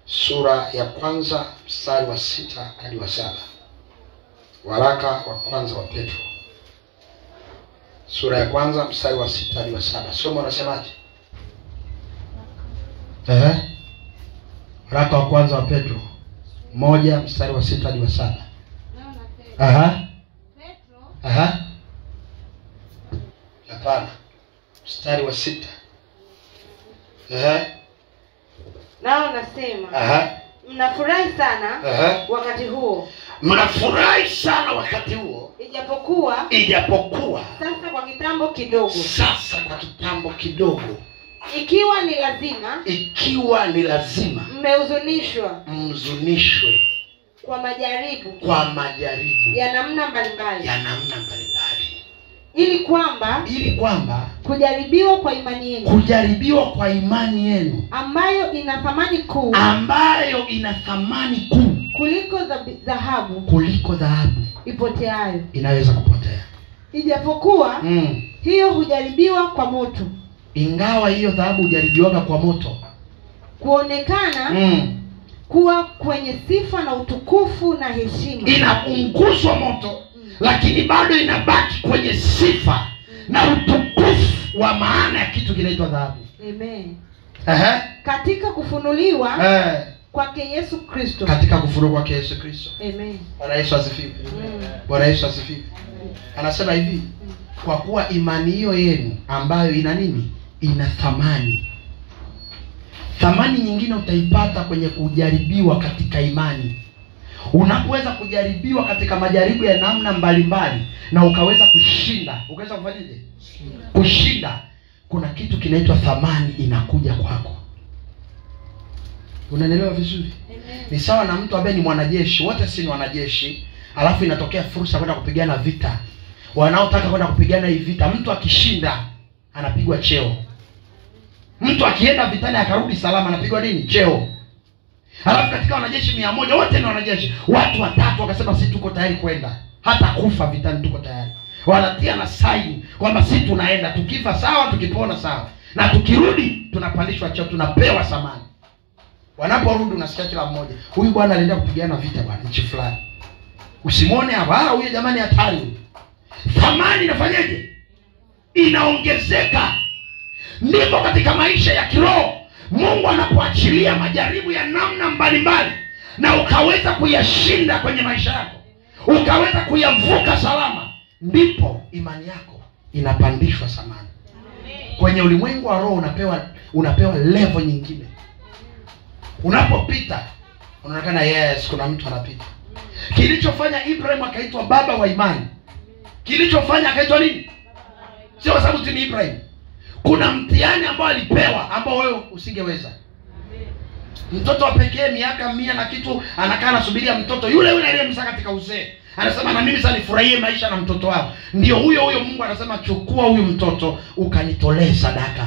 sura ya kwanza mstari wa 6 hadi wa 7. Waraka wa kwanza wa Petro, sura ya kwanza mstari wa 6 hadi wa 7. Somo unasemaje? Waraka wa kwanza wa Petro 1 mstari wa 6 hadi wa 7. Hapana. Mstari wa 6. Nao nasema. Mnafurahi sana wakati huo. Mnafurahi sana wakati huo. Ijapokuwa. Sasa kwa kitambo kidogo. Ikiwa ni lazima. Mmehuzunishwe. kwa majaribu ya namna mbalimbali, ili kwamba kujaribiwa kwa imani yenu, ambayo ina thamani kuu kuliko dhahabu ipoteayo, inaweza kupotea. Ijapokuwa hiyo hujaribiwa kwa moto, ingawa hiyo dhahabu hujaribiwaga kwa moto, kuonekana kuwa kwenye sifa na utukufu na heshima. Inaunguzwa moto, lakini bado inabaki kwenye sifa na utukufu wa maana ya kitu kinaitwa dhahabu. Amen. Katika kufunuliwa kwake Yesu Kristo. Amen. Bwana Yesu asifiwe. Bwana Yesu asifiwe. Anasema hivi, kwa kuwa imani hiyo yenu ambayo ina nini? Ina thamani. Thamani nyingine utaipata kwenye kujaribiwa katika imani. Unapoweza kujaribiwa katika majaribu ya namna mbalimbali na ukaweza kushinda, ukaweza kufanyaje? Kushinda, kuna kitu kinaitwa thamani inakuja kwako. Unaelewa vizuri? Ni sawa na mtu ambaye ni mwanajeshi, wote si ni wanajeshi, alafu inatokea fursa kwenda kupigana vita. Wanaotaka kwenda kupigana hii vita, mtu akishinda anapigwa cheo. Mtu akienda vitani akarudi salama anapigwa nini? Cheo. Alafu katika wanajeshi 100 wote ni wanajeshi, watu 3 wakasema sisi tuko tayari kwenda, hata kufa vitani tuko tayari. Wanatia na saini kwamba sisi tunaenda, tukifa sawa, tukipona sawa, na tukirudi tunapandishwa cheo, tunapewa samani. Wanaporudi unasikia kila mmoja, huyu bwana alienda kupigana vita bwana nchi fulani. Usimwone hapa, huyu jamani hatari. Thamani inafanyaje? Inaongezeka. Ndipo katika maisha ya kiroho Mungu anapoachilia majaribu ya namna mbalimbali na ukaweza kuyashinda kwenye maisha yako, ukaweza kuyavuka salama, ndipo imani yako inapandishwa samani. Kwenye ulimwengu wa roho unapewa level nyingine. Unapopita unaonekana yes, kuna mtu anapita. Kilichofanya Ibrahim akaitwa baba wa imani, kilichofanya akaitwa nini? Sio kwa sababu tu ni Ibrahim. Kuna mtihani ambao alipewa ambao wewe usingeweza. Mtoto wa pekee miaka 100 na kitu anakaa anasubiria mtoto yule aliyemzaa katika uzee. Anasema na mimi sasa nifurahie maisha na mtoto wao. Ndio huyo Mungu anasema chukua huyu mtoto ukanitolee sadaka.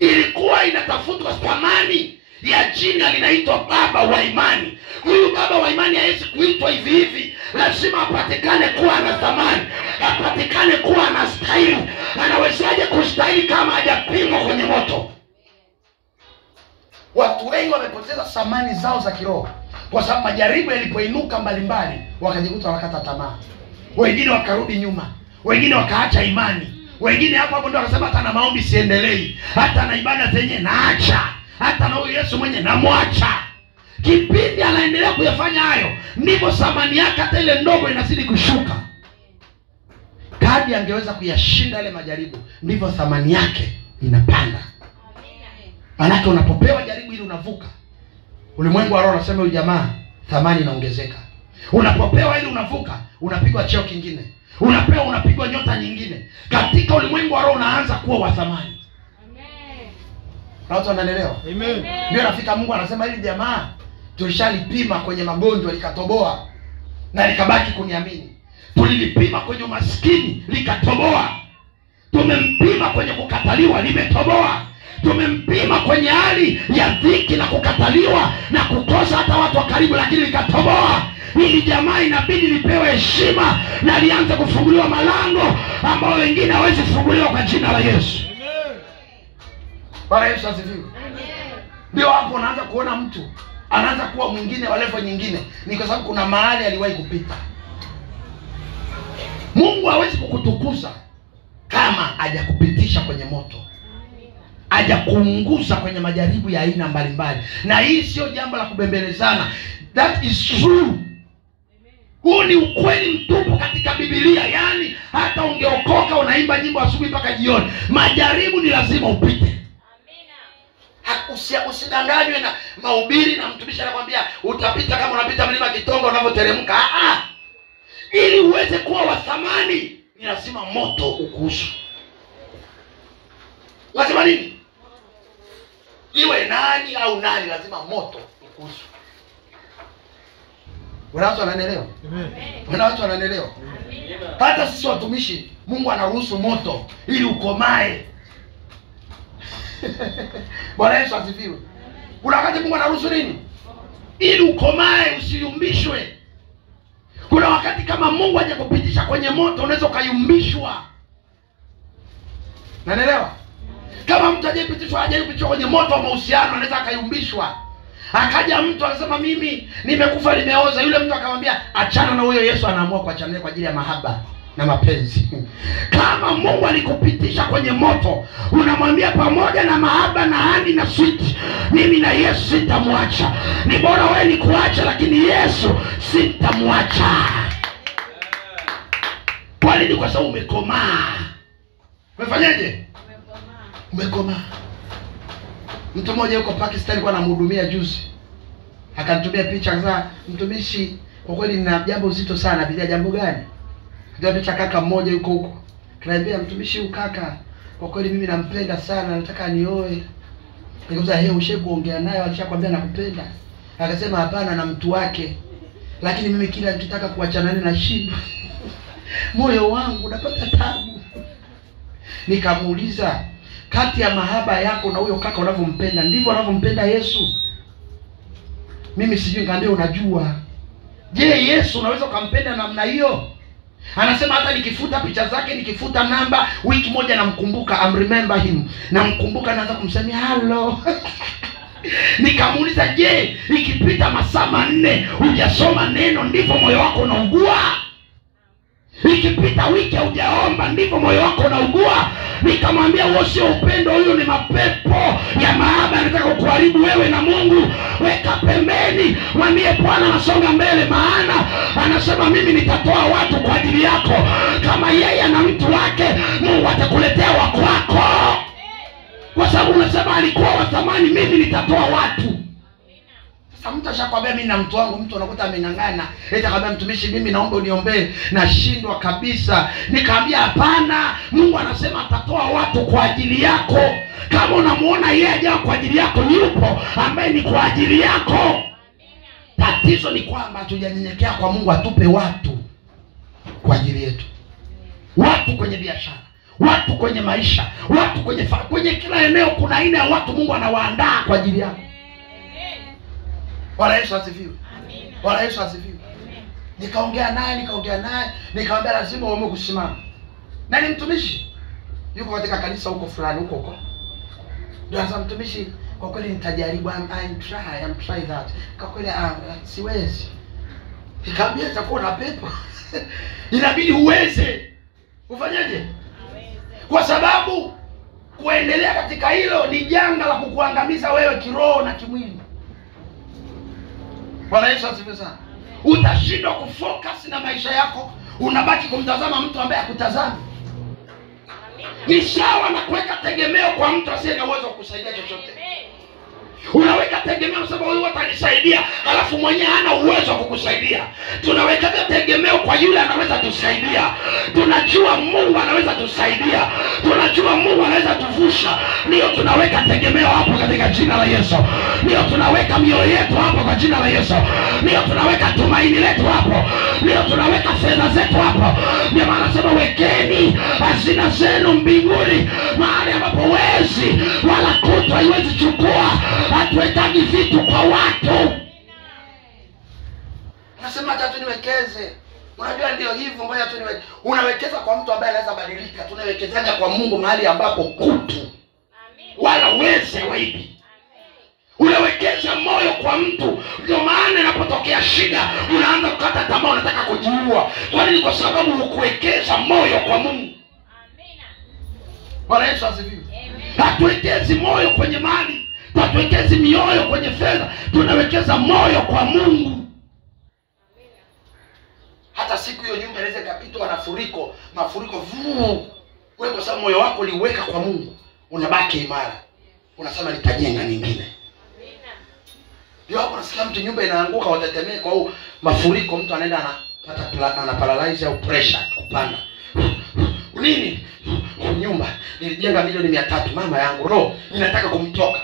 Ilikuwa inatafutwa thamani ya jina linaitwa baba wa imani. Huyu baba wa imani hawezi kuitwa hivi hivi, lazima apatikane kuwa na thamani, apatikane kuwa na stahili. Anawezaje kustahili kama hajapimwa kwenye moto? Watu wengi wamepoteza thamani zao za kiroho kwa sababu majaribu yalipoinuka mbalimbali wakajikuta wakata tamaa. Wengine wakarudi nyuma, wengine wakaacha imani, wengine hapo ndio wakasema hata na maombi siendelei, hata na ibada zenyewe naacha, hata na huyu Yesu mwenyewe namwacha. Kipindi anaendelea kuyafanya hayo, ndipo thamani yake hata ile ndogo inazidi kushuka. Kadri angeweza kuyashinda ile majaribu, ndipo thamani yake inapanda. Manake unapopewa jaribu ili unavuka, ulimwengu wa roho unasema huyu jamaa thamani inaongezeka. Unapopewa ili unavuka, unapigwa cheo kingine. Unapigwa nyota nyingine. Katika ulimwengu wa roho unaanza kuwa wa thamani. Amen. Na watu wanaelewa? Amen. Ndio rafika Mungu anasema hili jamaa tulishalipima kwenye magonjwa likatoboa na likabaki kuniamini. Tulilipima kwenye umaskini likatoboa. Tumempima kwenye kukataliwa limetoboa. Tumempima kwenye hali ya dhiki na kukataliwa na kukosa hata watu wa karibu, lakini likatoboa. Hili jamaa inabidi lipewe heshima na lianze kufunguliwa malango ambao wengine hawezi kufunguliwa kwa jina la Yesu. Amen. Bwana Yesu asifiwe. Amen. Ndio hapo unaanza kuona mtu anaanza kuwa mwingine wa level nyingine, ni kwa sababu kuna mahali aliwahi kupita. Mungu hawezi kukutukuza kama hajakupitisha kwenye moto, hajakuunguza kwenye majaribu ya aina mbalimbali. Na hii sio jambo la kubembelezana. That is true. Huu ni ukweli mtupu katika Biblia. Yaani hata ungeokoka unaimba nyimbo asubuhi mpaka jioni, majaribu ni lazima upite. Amina. Usidanganywe na mahubiri na mtumishi anakuambia utapita kama unapita mlima Kitonga unavyoteremka. Ili uweze kuwa wa thamani ni lazima moto ukuhusu. Lazima nini? Iwe nani au nani, lazima moto ukuhusu. Wana watu wananielewa? Wana watu wananielewa? Hata sisi watumishi Mungu anaruhusu moto ili ukomae. Bwana Yesu asifiwe. Kuna wakati Mungu anaruhusu nini? Ili ukomae, usiyumbishwe. Kuna wakati kama Mungu hajakupitisha kwenye moto unaweza ukayumbishwa. Unanielewa? Kama mtu hajapitishwa kwenye moto wa mahusiano anaweza akayumbishwa. Akaja mtu akasema mimi nimekufa nimeoza, yule mtu akamwambia achana na huyo. Yesu anaamua kuachana naye kwa ajili ya mahaba na mapenzi. Kama Mungu alikupitisha kwenye moto, unamwambia pamoja na mahaba na hadi na sweet, mimi na Yesu sitamwacha. Ni bora wewe nikuache, lakini Yesu sitamwacha. Kwa nini? Kwa sababu umekomaa. Umefanyaje? Umekomaa. Mtu mmoja yuko Pakistan alikuwa anamhudumia juzi. Akanitumia picha akasema, mtumishi, kwa kweli nina jambo zito sana. Bila jambo gani? Ndio picha kaka mmoja yuko huko. Kaniambia, mtumishi, huyu kaka kwa kweli mimi nampenda sana, nataka nioe. Nikamwambia, ushakuongea naye, alishakwambia nakupenda? Akasema hapana, na mtu wake. Lakini mimi kila nikitaka kuachana naye nashindwa. Moyo wangu unapata taabu. Nikamuuliza, kati ya mahaba yako na huyo kaka unavyompenda ndivyo unavyompenda Yesu? Mimi sijui. Nikamwambia, unajua, je, Yesu unaweza kumpenda namna hiyo? Anasema hata nikifuta picha zake, nikifuta namba, wiki moja namkumbuka, I remember him. Namkumbuka, naanza kumsemia hello. Nikamuuliza, je, ikipita masaa 4 hujasoma neno ndivyo moyo wako unaugua? Ikipita wiki hujaomba ndivyo moyo wako unaugua? Nikamwambia, huo sio upendo, huyo ni mapepo ya mahaba yanataka kukuharibu wewe na Mungu. Weka pembeni, mwambie Bwana nasonga mbele, maana anasema mimi nitatoa watu kwa ajili yako. Kama yeye ana mtu wake, Mungu atakuletea wa kwako. Kwa sababu unasema alikuwa wa thamani, mimi nitatoa watu. Sasa mtu ashakwambia mimi na mtu wangu, mtu anakuta amenang'ana. Eti akamwambia, mtumishi, mimi naomba uniombee, nashindwa kabisa. Nikamwambia hapana, Mungu anasema atatoa watu kwa ajili yako. Kama unamuona yeye hajawa kwa ajili yako, yupo ambaye ni kwa ajili yako. Tatizo ni kwamba tujanyenyekea kwa Mungu atupe watu kwa ajili yetu. Watu kwenye biashara, watu kwenye maisha, watu kwenye kila eneo kuna aina ya watu Mungu anawaandaa kwa ajili yako. Bwana Yesu asifiwe. Amina. Bwana Yesu asifiwe. Nikaongea naye, nikamwambia lazima uamue kusimama. Na ni mtumishi yuko katika kanisa huko fulani huko. Ndio anasema, mtumishi, kwa kweli nitajaribu, I'm try that. Kwa kweli siwezi. Nikamwambia itakuwa na pepo. Inabidi uweze. Ufanyaje? Kwa sababu kuendelea katika hilo ni janga la kukuangamiza wewe kiroho na kimwili. Bwana Yesu asifiwe sana. Utashindwa kufocus na maisha yako, unabaki kumtazama mtu ambaye hakutazami. Ni sawa na kuweka tegemeo kwa mtu asiye na uwezo wa kukusaidia chochote. Unaweka tegemeo sababu huyu atanisaidia, alafu mwenyewe hana uwezo wa kukusaidia. Tunaweka tegemeo kwa yule anaweza tusaidia. Tunajua Mungu anaweza tusaidia. Tunajua Mungu anaweza tuvusha. Ndio tunaweka tegemeo hapo katika jina la Yesu. Ndio tunaweka mioyo yetu hapo kwa jina la Yesu. Ndio tunaweka tumaini letu hapo. Ndio tunaweka fedha zetu hapo. Ndio maana nasema wekeni hazina zenu mbinguni, mahali ambapo wezi wala kutu haiwezi chukua. Hatuhitaji vitu kwa watu. Nasema hata tu niwekeze. Unajua ndio hivyo, ngoja tu niwekeze. Unawekeza kwa mtu ambaye anaweza badilika. Tunawekezaga kwa Mungu mahali ambapo kutu wala wezi hawaibi. Unawekeza moyo kwa mtu. Ndio maana inapotokea shida unaanza kukata tamaa, unataka kujiua. Kwa nini? Kwa sababu hukuwekeza moyo kwa Mungu. Bwana Yesu asifiwe. Hatuwekezi moyo kwenye mali, hatuwekezi mioyo kwenye fedha, tunawekeza moyo kwa Mungu. Hata siku hiyo nyumba inaweza ikapitwa na mafuriko vuu. Wewe kwa sababu moyo wako uliweka kwa Mungu, unabaki imara. Unasema nitajenga nyingine. Ndio hapo nasikia mtu nyumba inaanguka, watetemeka au mafuriko, mtu anaenda ana paralyze au pressure kupanda. Nini? Nyumba nilijenga milioni 300, mama yangu roho inataka kumtoka.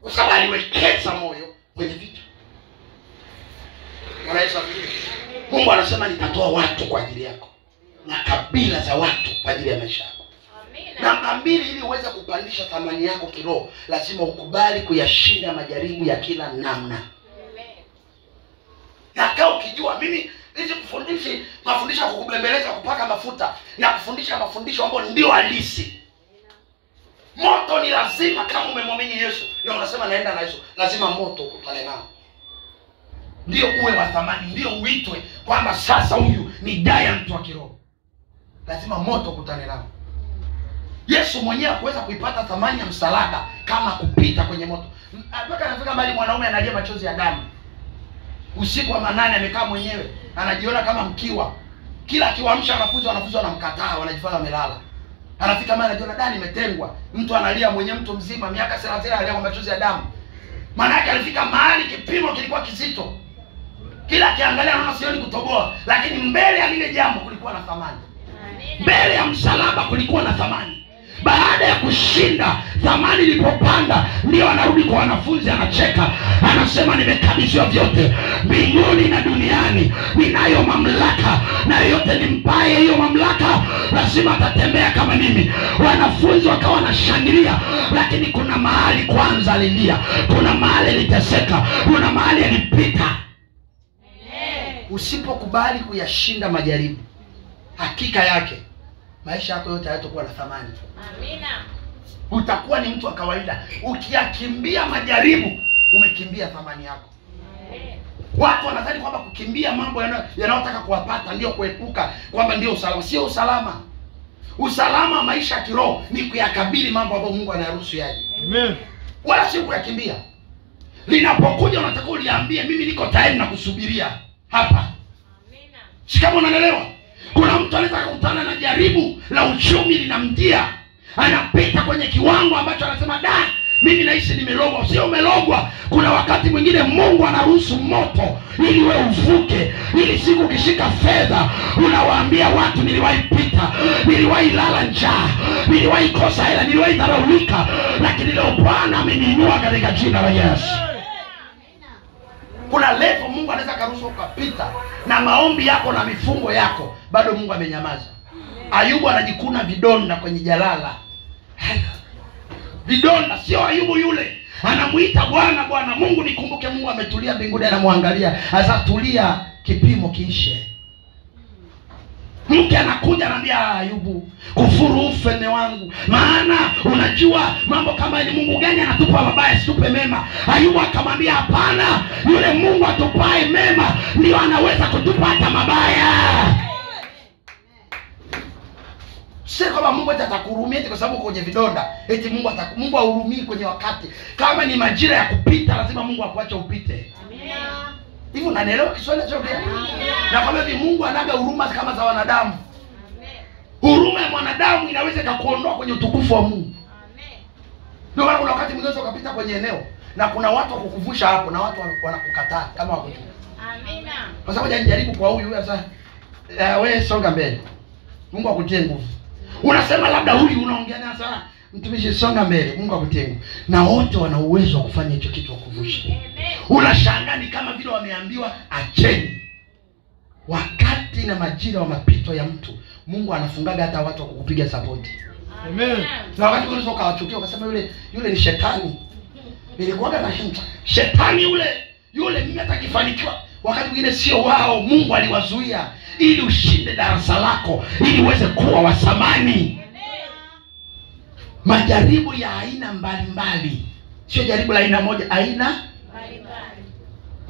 Kwa sababu aliwekeza moyo kwenye vitu. Bwana Yesu asifiwe. Mungu anasema nitatoa watu kwa ajili yako na kabila za watu kwa ajili ya maisha yako. Namba 2, ili uweze kupandisha thamani yako kiroho, lazima ukubali kuyashinda majaribu ya kila namna. Na kama ukijua mimi hizi mafundisho ya kukubembeleza, kupaka mafuta na kufundisha mafundisho ambayo ndio halisi. Moto ni lazima kama umemwamini Yesu na unasema naenda na Yesu, lazima moto ukutane nao. Ndio uwe wa thamani, ndio uitwe kwamba sasa huyu ni giant wa kiroho. Lazima moto ukutane nao. Yesu mwenyewe hakuweza kuipata thamani ya msalaba kama kupita kwenye moto. Mpaka anafika mbali mwanaume analia machozi ya damu. Usiku wa manane amekaa mwenyewe, anajiona kama mkiwa. Kila akiwaamsha wanafunzi wanamkataa, wanajifanya wamelala. Anafika mahali anajiona ndani imetengwa. Mtu analia mwenyewe, mtu mzima miaka 30 analia kwa machozi ya damu. Maana yake alifika mahali kipimo kilikuwa kizito. Kila akiangalia anaona sioni kutoboa, lakini mbele ya lile jambo kulikuwa na thamani. Mbele ya msalaba kulikuwa na thamani. Baada ya kushinda, thamani ilipopanda, ndio anarudi kwa wanafunzi, anacheka, anasema nimekabidhiwa vyote mbinguni na duniani, ninayo mamlaka, na yote nimpaye hiyo mamlaka lazima atatembea kama mimi. Wanafunzi wakawa wanashangilia, lakini kuna mahali kwanza alilia, kuna mahali aliteseka, kuna mahali alipita. Usipokubali kuyashinda majaribu, hakika yake maisha yako yote hayatakuwa na thamani. Amina. Utakuwa ni mtu wa kawaida. Ukiyakimbia majaribu, umekimbia thamani yako. Watu wanadhani kwamba kukimbia mambo yanayotaka kuwapata ndio kuepuka, kwamba ndio usalama. Sio usalama. Usalama wa maisha ya kiroho ni kuyakabili mambo ambayo Mungu anaruhusu yaje. Amen. Wala si kuyakimbia. Linapokuja unataka uliambie, mimi niko tayari na kusubiria hapa. Amina. Si kama unanielewa? Kuna mtu anaweza kukutana na jaribu la uchumi linamjia. Anapita kwenye kiwango ambacho anasema da, mimi naishi nimelogwa. Sio umelogwa. Kuna wakati mwingine Mungu anaruhusu moto ili wewe uvuke, ili siku ukishika fedha unawaambia watu, niliwahi pita, niliwahi lala njaa, niliwahi kosa hela, niliwahi dharauika, lakini leo Bwana ameniinua katika jina la Yesu. Kuna level Mungu anaweza karuhusu ukapita na maombi yako na mifungo yako, bado Mungu amenyamaza. Ayubu anajikuna vidonda kwenye jalala. Vidonda, sio Ayubu yule. Anamuita Bwana, Bwana Mungu nikumbuke. Mungu ametulia mbinguni anamwangalia. Azatulia kipimo kiishe. Mke anakuja anambia Ayubu, kufuru ufe mme wangu, maana unajua mambo kama ni Mungu gani anatupa mabaya situpe mema. Ayubu akamwambia hapana, yule Mungu atupae mema ndio anaweza kutupa hata mabaya. Sio kama Mungu atakuhurumia kwa sababu kwenye vidonda. Eti Mungu ahurumii kwenye wakati. Kama ni majira ya kupita, lazima Mungu akuache upite. Amina. Hivi unanielewa Kiswahili chote? Na kama hivi Mungu anaga huruma kama za wanadamu. Amen. Huruma ya mwanadamu inaweza kukuondoa kwenye utukufu wa Mungu. Amen. Ndio maana kuna wakati mwingine ukapita kwenye eneo na kuna watu wa kukuvusha hapo na watu wanakukataa kama wako juu. Amina. Kwa sababu hajajaribu kwa huyu sasa. Wewe songa mbele. Mungu akutie nguvu. Unasema labda huyu unaongea naye sana, mtumishi songa mbele, Mungu akutie nguvu. Na wote wana uwezo wa kufanya hicho kitu wa kuvusha. Amen. Unashangaa ni kama vile wameambiwa acheni. Wakati na majira wa mapito ya mtu, Mungu anafungaga hata watu wa kukupiga support. Amen. Na wakati unaweza ukawachukia ukasema yule ni shetani. Nilikuwaga na shetani yule mimi atakifanikiwa. Wakati mwingine sio wao, Mungu aliwazuia ili ushinde darasa lako, ili uweze kuwa wa thamani. Majaribu ya aina mbalimbali. Sio jaribu la aina moja, aina Mbalimbali.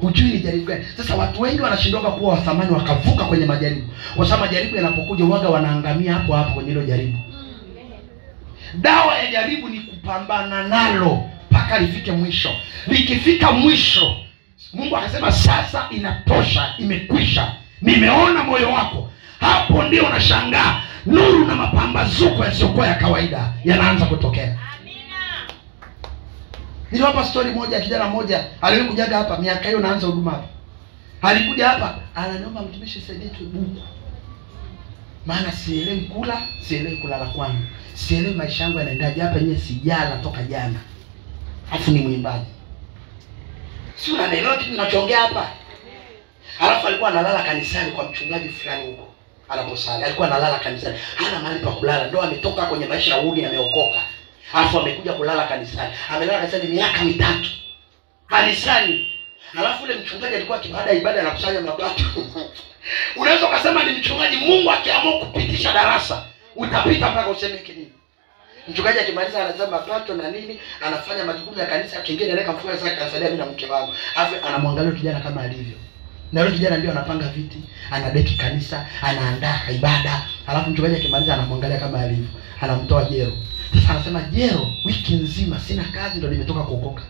hujui ni jaribu gani. Sasa watu wengi wanashindwa kuwa wa thamani wakavuka kwenye majaribu. Kwa sababu majaribu yanapokuja uwaga wanaangamia hapo hapo kwenye hilo jaribu. Dawa ya jaribu ni kupambana nalo mpaka lifike mwisho. Likifika mwisho, Mungu akasema sasa inatosha, imekwisha. Nimeona moyo wako. Hapo ndio unashangaa nuru na mapambazuko yasiyokuwa ya kawaida yanaanza kutokea. Amina. Niliwapa story moja ya kijana mmoja aliyekuja hapa miaka hiyo naanza huduma hapa. Alikuja hapa ananiomba mtumishi saidie tu buku. Maana sielewi kula, sielewi kulala kwangu. Sielewi maisha yangu yanaendaje hapa yenyewe sijala toka jana. Alafu ni mwimbaji. Si unanielewa kitu ninachoongea hapa? Alafu alikuwa analala kanisani kwa mchungaji fulani huko. Anaposali alikuwa analala kanisani. Hana mahali pa kulala. Ndio ametoka kwenye maisha ya uhuni, ameokoka. Alafu amekuja kulala kanisani. Amelala kanisani miaka 3. Kanisani. Alafu ule mchungaji alikuwa baada ya ibada anakusanya mapato. Unaweza kusema ni mchungaji. Mungu akiamua kupitisha darasa, utapita mpaka useme nini. Mchungaji akimaliza anasema mapato na nini, anafanya majukumu ya kanisa, kingine anaweka mfuko zake kanisa mimi na mke wangu. Alafu anamwangalia kijana kama alivyo. Na yule kijana ndio anapanga viti, anadeki kanisa, anaandaa ibada. Alafu mchungaji akimaliza anamwangalia kama alivyo, anamtoa jero. Sasa anasema jero, wiki nzima sina kazi ndio nimetoka kuokoka.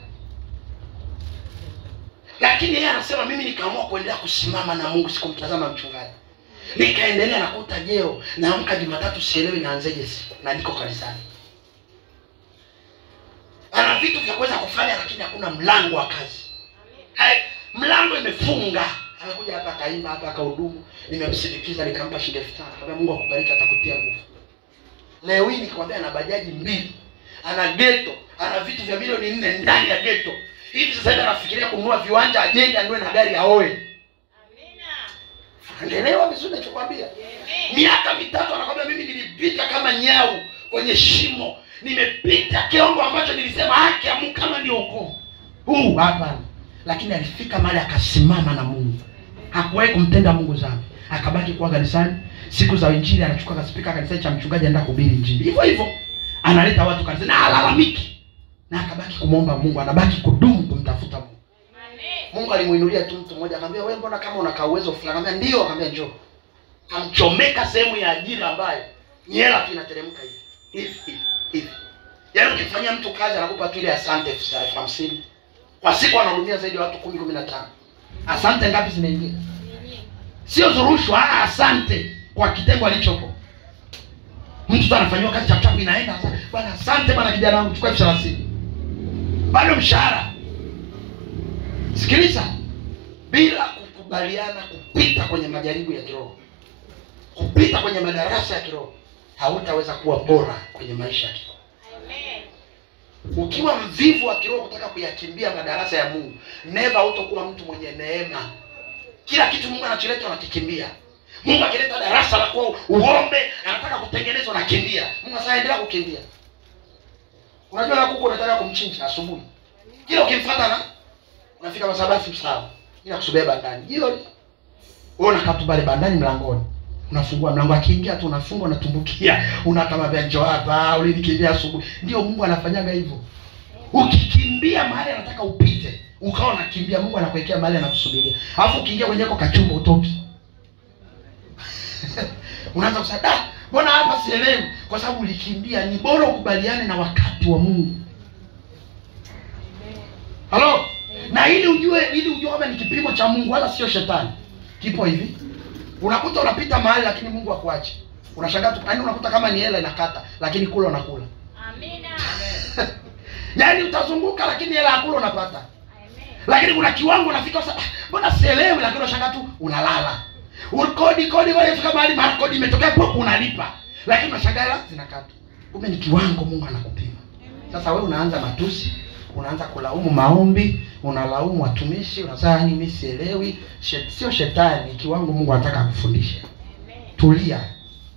Lakini yeye anasema mimi nikaamua kuendelea kusimama na Mungu, sikumtazama mchungaji. Nikaendelea nakuta jero, naamka Jumatatu sielewi naanzeje siku na niko kanisani. Ana vitu vya kuweza kufanya lakini hakuna mlango wa kazi. Mlango imefunga. Amekuja hapa kaimba hapa akahudumu, nimemsindikiza nikampa shilingi 5,000. Akamwambia Mungu akubariki atakutia nguvu. Leo hii nikwambia ana bajaji 2. Ana ghetto, ana vitu vya milioni 4 ndani ya ghetto. Hivi sasa hivi anafikiria kununua viwanja ajenge anunue na gari aoe. Amina. Anaelewa vizuri ninachokwambia? Miaka 3 anakwambia mimi nilipita kama nyau kwenye shimo. Nimepita kiongo ambacho nilisema haki ya Mungu kama ndio ukoo. Hapana. Lakini alifika mahali akasimama na Mungu. Hakuwahi kumtenda Mungu dhambi. Akabaki kwa kanisani. Siku za injili anachukua kaspika kanisani cha mchungaji anaenda kuhubiri injili. Hivyo hivyo analeta watu kanisani na alalamiki. Na akabaki kumuomba Mungu, anabaki kudumu kumtafuta Mungu. Mungu alimuinulia tu mtu mmoja akamwambia wewe mbona kama una uwezo fulani? Akamwambia ndio, akamwambia njoo. Amchomeka sehemu ya ajira ambayo ni hela tu inateremka hivi. Yaani ukifanyia mtu kazi anakupa tu ile asante 50. Kwa siku anahudumia zaidi ya watu 10-15. Asante ngapi zinaingia? Sio zurushwa, asante kwa kitengo alichopo. Mtu tu anafanywa kazi chapu inaenda sasa. Bwana asante bwana kijana wangu chukua 30. Bado mshahara. Sikiliza. Bila kukubaliana kupita kwenye majaribu ya kiroho, kupita kwenye madarasa ya kiroho, hautaweza kuwa bora kwenye maisha ya kiroho. Amen. Ukiwa mvivu wa kiroho kutaka kuyakimbia madarasa ya Mungu, never utakuwa mtu mwenye neema. Kila kitu Mungu anacholeta unakikimbia. Mungu akileta darasa la kwa uombe, anataka kutengenezwa na kimbia. Mungu sasa endelea kukimbia. Unajua na kuku unataka kumchinja asubuhi. Kila ukimfuata na unafika masabafu sawa. Ila kusubia bandani. Hiyo wewe unakaa tu pale bandani mlangoni. Unafungua mlango, akiingia tu unafungwa unatumbukia. Unakamwambia njoo hapa, ulinikimbia asubuhi. Ndio Mungu anafanyaga hivyo. Ukikimbia mahali anataka upite, ukawa unakimbia, Mungu anakuwekea mahali anakusubiria. Alafu ukiingia kwenye kwa kachumba utoki. Unaanza kusema, mbona hapa sielewi? Kwa sababu ulikimbia. Ni bora ukubaliane na wakati wa Mungu. Halo? Na ili ujue kama ni kipimo cha Mungu wala sio shetani. Kipo hivi. Unakuta unapita mahali lakini Mungu hakuachi. Unashangaa tu, yaani unakuta kama ni hela inakata lakini kula unakula. Amina. Yaani utazunguka lakini hela hakula unapata. Amen. Lakini kuna kiwango unafika sasa, mbona sielewi, lakini unashangaa tu unalala. Kodi wale fika mahali mara kodi imetokea popo unalipa. Lakini unashangaa hela zinakata. Kumbe ni kiwango Mungu anakupima. Sasa wewe unaanza matusi, unaanza kulaumu maombi, unalaumu watumishi, unasema mimi sielewi. Sio shetani, kiwango Mungu anataka kufundisha. Tulia,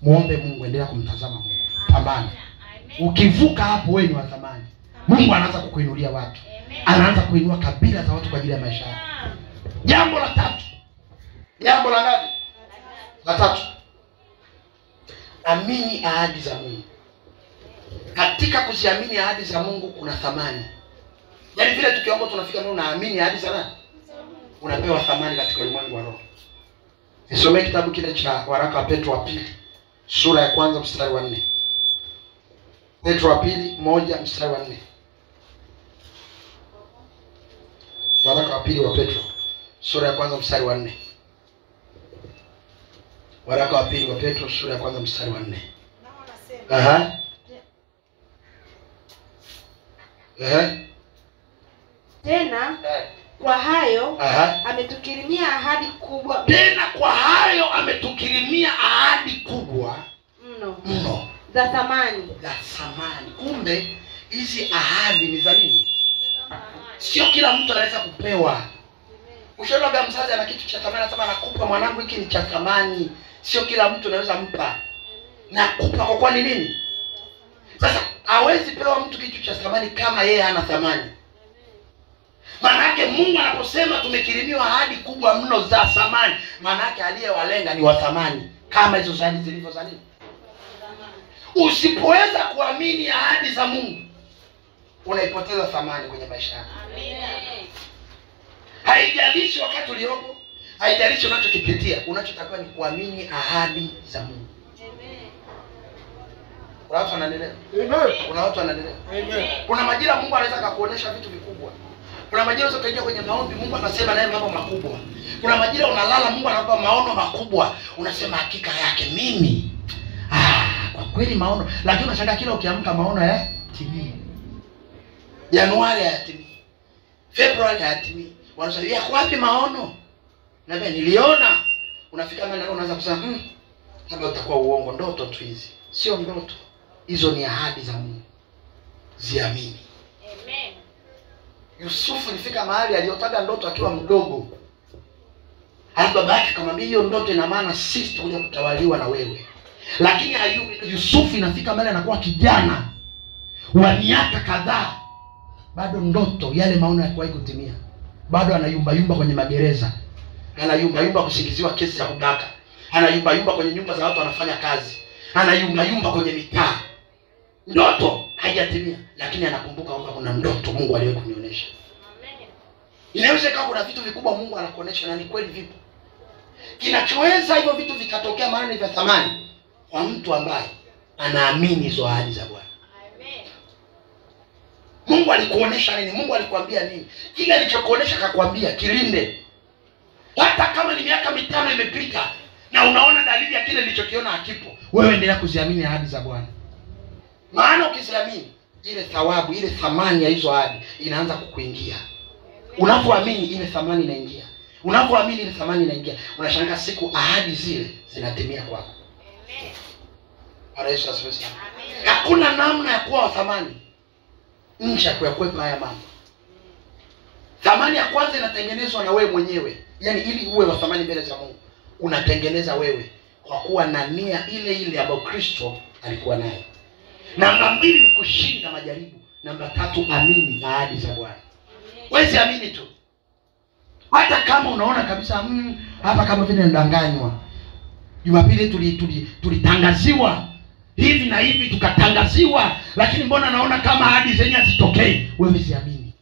muombe Mungu, endelea kumtazama Mungu. Pambana. Ukivuka hapo wewe ni wa thamani. Mungu anaanza kukuinulia watu. Anaanza kuinua kabila za watu kwa ajili ya maisha yako. Jambo la 3. Jambo la ngapi? La 3. Amini ahadi za Mungu. Katika kuziamini ahadi za Mungu kuna thamani. Yaani vile tukiomba tunafika mbele unaamini ahadi za nani? Unapewa thamani katika ulimwengu wa roho. Nisome kitabu kile cha waraka wa Petro wa pili, sura ya 1 mstari wa 4. Petro wa pili 1 mstari wa 4. Waraka wa pili wa Petro, sura ya 1 mstari wa 4. Waraka wa pili wa Petro, sura ya 1 mstari wa 4. Aha. Tena kwa hayo ametukirimia ahadi kubwa. Tena kwa hayo ametukirimia ahadi kubwa mno za thamani. Kumbe hizi ahadi ni za nini? Sio kila mtu anaweza kupewa. Ushaona mzazi ana kitu cha thamani, anasema nakupa mwanangu, hiki ni cha thamani. Sio kila mtu anaweza mpa. Nakupa kwa kwani nini? Sasa hawezi pewa mtu kitu cha thamani kama yeye hana thamani. Maana yake Mungu anaposema tumekirimiwa ahadi kubwa mno za thamani, maana yake aliyewalenga ni wa thamani kama hizo ahadi zilivyo za nini? Usipoweza kuamini ahadi za Mungu, unaipoteza thamani kwenye maisha yako. Amina. Haijalishi wakati uliopo, haijalishi unachokipitia, unachotakiwa ni kuamini ahadi za Mungu. Amen. Kuna watu wanaendelea. Amen. Kuna watu wanaendelea. Amen. Kuna majira Mungu anaweza kukuonesha vitu vikubwa. Kuna majira unaweza kuingia kwenye maombi, Mungu anasema naye mambo makubwa. Kuna majira unalala, Mungu anakupa maono makubwa. Unasema hakika yake mimi. Kwa kweli maono, lakini unashangaa kila ukiamka maono hayatimii. Januari hayatimii. Februari hayatimii. Wanasema yako wapi maono? Na mimi niliona. Unafika mbele unaanza kusema labda utakuwa uongo, ndoto tu hizi. Sio ndoto. Hizo ni ahadi za Mungu. Ziamini. Amen. Yusufu alifika mahali aliyotaga ndoto akiwa mdogo. Halafu baba yake akamwambia hiyo ndoto ina maana sisi tutakuja kutawaliwa na wewe. Lakini Yusufu inafika mahali anakuwa kijana wa miaka kadhaa, bado ndoto yale maono hayakuwahi kutimia. Bado anayumba yumba kwenye magereza. Anayumba yumba kusingiziwa kesi za kubaka. Anayumba yumba kwenye nyumba za watu wanafanya kazi. Anayumba yumba kwenye mitaa. Ndoto haijatimia, lakini anakumbuka kwamba kuna ndoto Mungu aliwahi kunionyesha. Amen. Inawezekana kuna vitu vikubwa Mungu anakuonyesha na ni kweli vipo. Kinachoweza hivyo vitu vikatokea maana ni vya thamani kwa mtu ambaye anaamini hizo ahadi za Bwana. Amen. Mungu alikuonesha nini? Mungu alikwambia nini? Kile alichokuonesha akakwambia kilinde. Hata kama ni miaka 5 imepita na unaona dalili ya kile nilichokiona hakipo, wewe endelea kuziamini ahadi za Bwana. Maana ukiziamini, ile thawabu, ile thamani ya hizo ahadi inaanza kukuingia. Unapoamini ile thamani inaingia. Unapoamini ile thamani inaingia. Unashangaa siku ahadi zile zinatimia kwako. Amen. Bwana Yesu asifiwe sana. Amen. Hakuna namna ya kuwa wa thamani nje ya kuyakwepa haya mambo. Thamani ya kwanza inatengenezwa na wewe mwenyewe. Yaani ili uwe wa thamani mbele za Mungu, unatengeneza wewe kwa kuwa na nia ile ile ambayo Kristo alikuwa nayo. Namba 2 ni kushinda majaribu. Namba 3, amini ahadi za Bwana. Wewe amini tu. Hata kama unaona kabisa hapa kama vile ndanganywa. Jumapili tulitangaziwa hivi na hivi tukatangaziwa, lakini mbona naona kama ahadi zenye hazitokei? Wewe ziamini.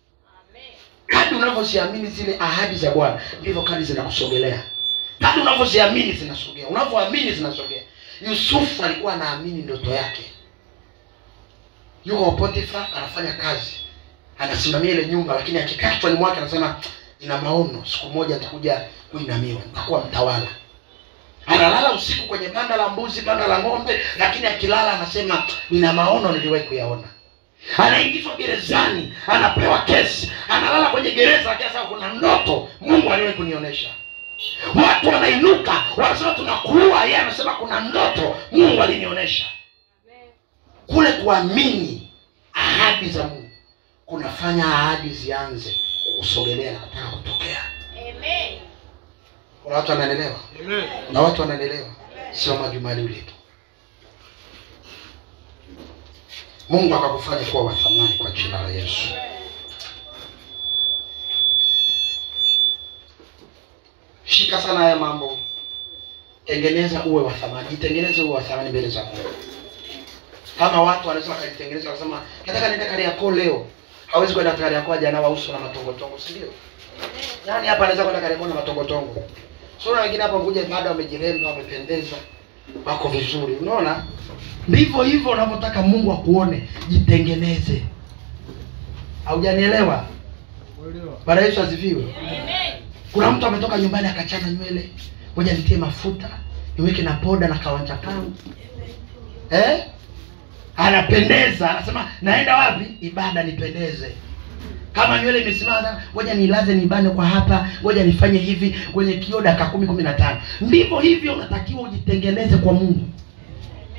Amen. Kadri unavyoziamini zile ahadi za Bwana, ndivyo kadri zinakusogelea. Kadri unavyoziamini zinasogea. Unavyoamini zinasogea. Yusufu alikuwa anaamini ndoto yake. Yuko Potifa anafanya kazi. Anasimamia ile nyumba, lakini akikaa kichwani mwake anasema nina maono, siku moja nitakuja kuinamiwa, nitakuwa mtawala. Analala usiku kwenye banda la mbuzi, banda la ng'ombe, lakini akilala anasema nina maono niliwahi kuyaona. Anaingizwa gerezani, anapewa kesi, analala kwenye gereza akisema kuna ndoto Mungu aliwahi kunionyesha. Watu wanainuka, wanasema tunakuua, yeye anasema kuna ndoto Mungu alinionyesha. Kule kuamini ahadi za Mungu kunafanya ahadi zianze kusogelea na kutaka kutokea. Amen. Kuna watu wanaelewa? Amen. Na watu wanaelewa? Soma Jumali ulipo. Mungu akakufanya kuwa wa thamani kwa jina la Yesu. Shika sana haya mambo. Tengeneza uwe wa thamani. Jitengeneze uwe wa thamani mbele za Mungu. Kama watu wanaweza kujitengeneza wakasema nataka niende Kariakoo leo. Hawezi kwenda Kariakoo jana wa uso na matongotongo, si ndio? Nani hapa anaweza kwenda Kariakoo na matongotongo? Sio wengine hapa kuja baada wamejiremba, wamependeza, wako vizuri. Unaona? Ndivyo hivyo unavyotaka Mungu akuone, jitengeneze. Haujanielewa? Bwana Yesu asifiwe. Amen. Kuna mtu ametoka nyumbani akachana nywele. Ngoja nitie mafuta, niweke na poda na kawanja kangu. Anapendeza, anasema naenda wapi? Ibada nipendeze. Kama nywele imesimama, ngoja nilaze nibane kwa hapa, ngoja nifanye hivi kwenye kioo dakika 10-15. Ndivyo hivyo unatakiwa ujitengeneze kwa Mungu.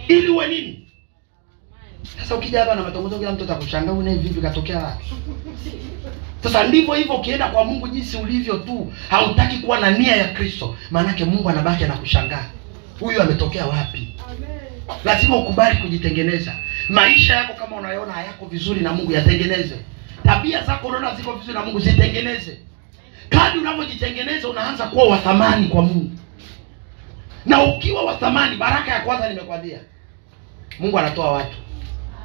Ili uwe nini? Sasa Sasa ukija hapa na matongozo kila mtu atakushangaa una vipi katokea wapi? Sasa ndivyo hivyo ukienda kwa Mungu jinsi ulivyo tu, hautaki kuwa na nia ya Kristo, maana yake Mungu anabaki anakushangaa. Huyu ametokea wapi? Lazima ukubali kujitengeneza. Maisha yako kama unayoona hayako vizuri na Mungu, yatengeneze. Tabia zako unaona ziko vizuri na Mungu, zitengeneze. Kadri unavyojitengeneza unaanza kuwa wa thamani kwa Mungu. Na ukiwa wa thamani, baraka ya kwanza nimekwambia, Mungu anatoa watu.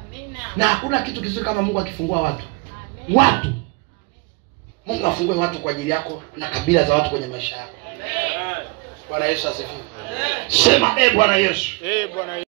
Amina. Na hakuna kitu kizuri kama Mungu akifungua watu. Amen. Watu. Mungu afungue watu kwa ajili yako na kabila za watu kwenye maisha yako. Amen. Bwana Yesu asifiwe. Sema Bwana Yesu. Bwana